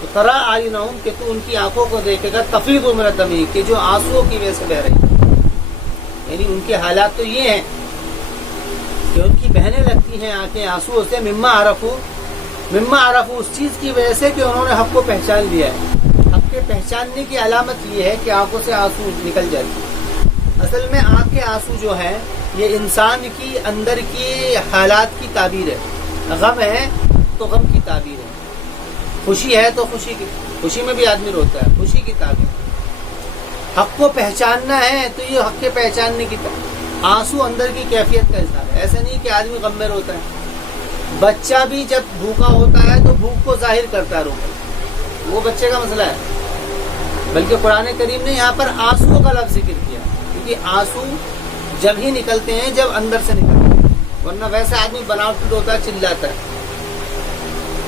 تو تَرَىٰ أَعْيُنَهُمْ، کہ تو ان کی آنکھوں کو دیکھے گا تَفِيضُ مِنَ الدَّمْعِ، کہ جو آنسوؤں کی وجہ سے بہ رہی ہے، یعنی ان کے حالات تو یہ ہیں کہ ان کی بہنے لگتی ہیں آنکھیں آنسوؤں سے، مما عرفو اس چیز کی وجہ سے کہ انہوں نے حق کو پہچان لیا ہے۔ حق کے پہچاننے کی علامت یہ ہے کہ آنکھوں سے آنسو نکل جاتی ہے۔ اصل میں آنکھ کے آنسو جو ہیں یہ انسان کی اندر کی حالات کی تعبیر ہے، غم ہے تو غم کی تعبیر ہے، خوشی ہے تو خوشی میں بھی آدمی روتا ہے، خوشی کی تعبیر۔ حق کو پہچاننا ہے تو یہ حق کے پہچاننے کی تعبیر، آنسو اندر کی کیفیت کا اظہار ہے، ایسا نہیں کہ آدمی غم میں روتا ہے۔ بچہ بھی جب بھوکا ہوتا ہے تو بھوک کو ظاہر کرتا ہے، روتا، وہ بچے کا مسئلہ ہے۔ بلکہ قرآن کریم نے یہاں پر آنسو کا لفظ ذکر کیا، کیونکہ آنسو جب ہی نکلتے ہیں جب اندر سے نکلتے ہیں، ورنہ ویسے آدمی بناوٹ ہوتا ہے، چلاتا ہے۔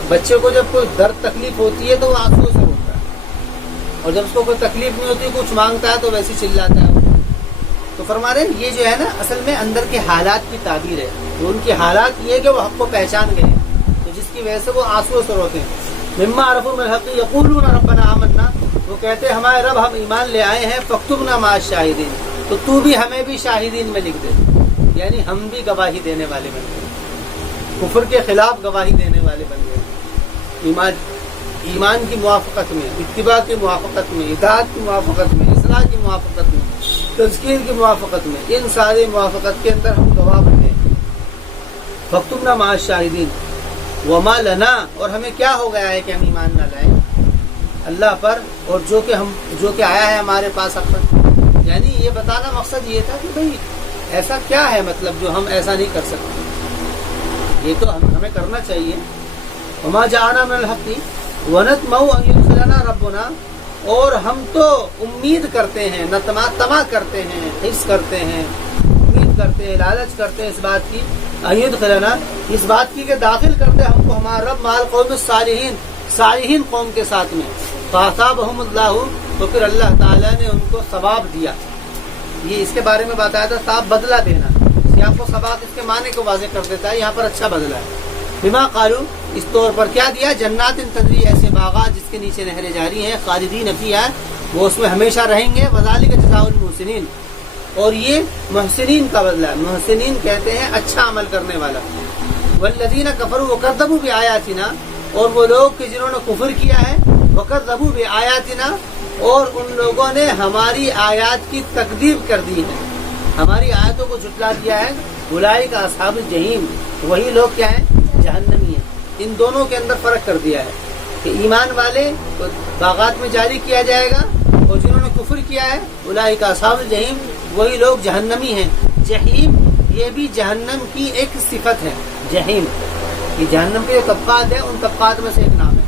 بچے کو جب کوئی درد تکلیف ہوتی ہے تو وہ آنسو سے روتا ہے، اور جب اس کو کوئی تکلیف نہیں ہوتی، کچھ مانگتا ہے تو ویسے چلاتا ہے۔ تو فرما رہے ہیں یہ جو ہے نا اصل میں اندر کے حالات کی تعبیر ہے، تو ان کے حالات یہ کہ وہ حق کو پہچان گئے، تو جس کی وجہ سے وہ آنسو سے روتے ہیں۔ مما عرفوا من الحق یقولون ربنا آمنا، وہ کہتے ہیں ہمارے رب ہم ایمان لے آئے ہیں، فاکتبنا مع الشاہدین، تو تو بھی ہمیں بھی شاہدین میں لکھ دے، یعنی ہم بھی گواہی دینے والے بن گئے، کفر کے خلاف گواہی دینے والے بن گئے، ایمان کی موافقت میں، اتباع کی موافقت میں، اطاعت کی موافقت میں، اصلاح کی موافقت میں، تذکیر کی موافقت میں، ان سارے موافقت کے اندر ہم گواہ بن گئے۔ فاکتبنا مع الشاہدین وما لنا، اور ہمیں کیا ہو گیا ہے کہ ہم ایمان نہ لائیں اللہ پر، اور جو کہ آیا ہے ہمارے پاس اب تک۔ یعنی یہ بتانا مقصد یہ تھا کہ بھئی ایسا کیا ہے مطلب جو ہم ایسا نہیں کر سکتے، یہ تو ہمیں کرنا چاہیے۔ وما جاءنا من الحق ونطمع ان يدخلنا ربنا، اور ہم تو امید کرتے ہیں، تما کرتے ہیں، حس کرتے ہیں، امید کرتے ہیں، لالچ کرتے ہیں اس بات کی، ان يدخلنا، اس بات کی کہ داخل کرتے ہم کو ہمارا رب مع القوم الصالحین، صالحین قوم کے ساتھ میں، فاثابهم اللہ، تو پھر اللہ تعالیٰ نے ان کو ثواب دیا۔ یہ اس کے بارے میں بتایا تھا، ثواب بدلہ دینا، یہ آپ کو ثواب اس کے معنی کو واضح کر دیتا ہے، یہاں پر اچھا بدلہ ہے۔ بما قالوا، اس طور پر کیا دیا، جنات تجری، ایسے باغات جس کے نیچے نہریں جاری ہیں، خالدین فیہا، وہ اس میں ہمیشہ رہیں گے، وذالک جزاء المحسنین، اور یہ محسنین کا بدلہ ہے۔ محسنین کہتے ہیں اچھا عمل کرنے والا۔ والذین کفروا وکذبوا بآیاتنا، اور وہ لوگ کہ جنہوں نے کفر کیا ہے، وکذبوا بآیاتنا، اور ان لوگوں نے ہماری آیات کی تکذیب کر دی ہے، ہماری آیتوں کو جھٹلا دیا ہے، اولئک اصحاب الجحیم، وہی لوگ کیا ہیں، جہنمی ہیں۔ ان دونوں کے اندر فرق کر دیا ہے۔ کہ ایمان والے کو باغات میں جاری کیا جائے گا، اور جنہوں نے کفر کیا ہے اولئک اصحاب الجحیم، وہی لوگ جہنمی ہیں۔ جحیم یہ بھی جہنم کی ایک صفت ہے، جحیم یہ جہنم کے جو طبقات ہیں ان طبقات میں سے ایک نام ہے۔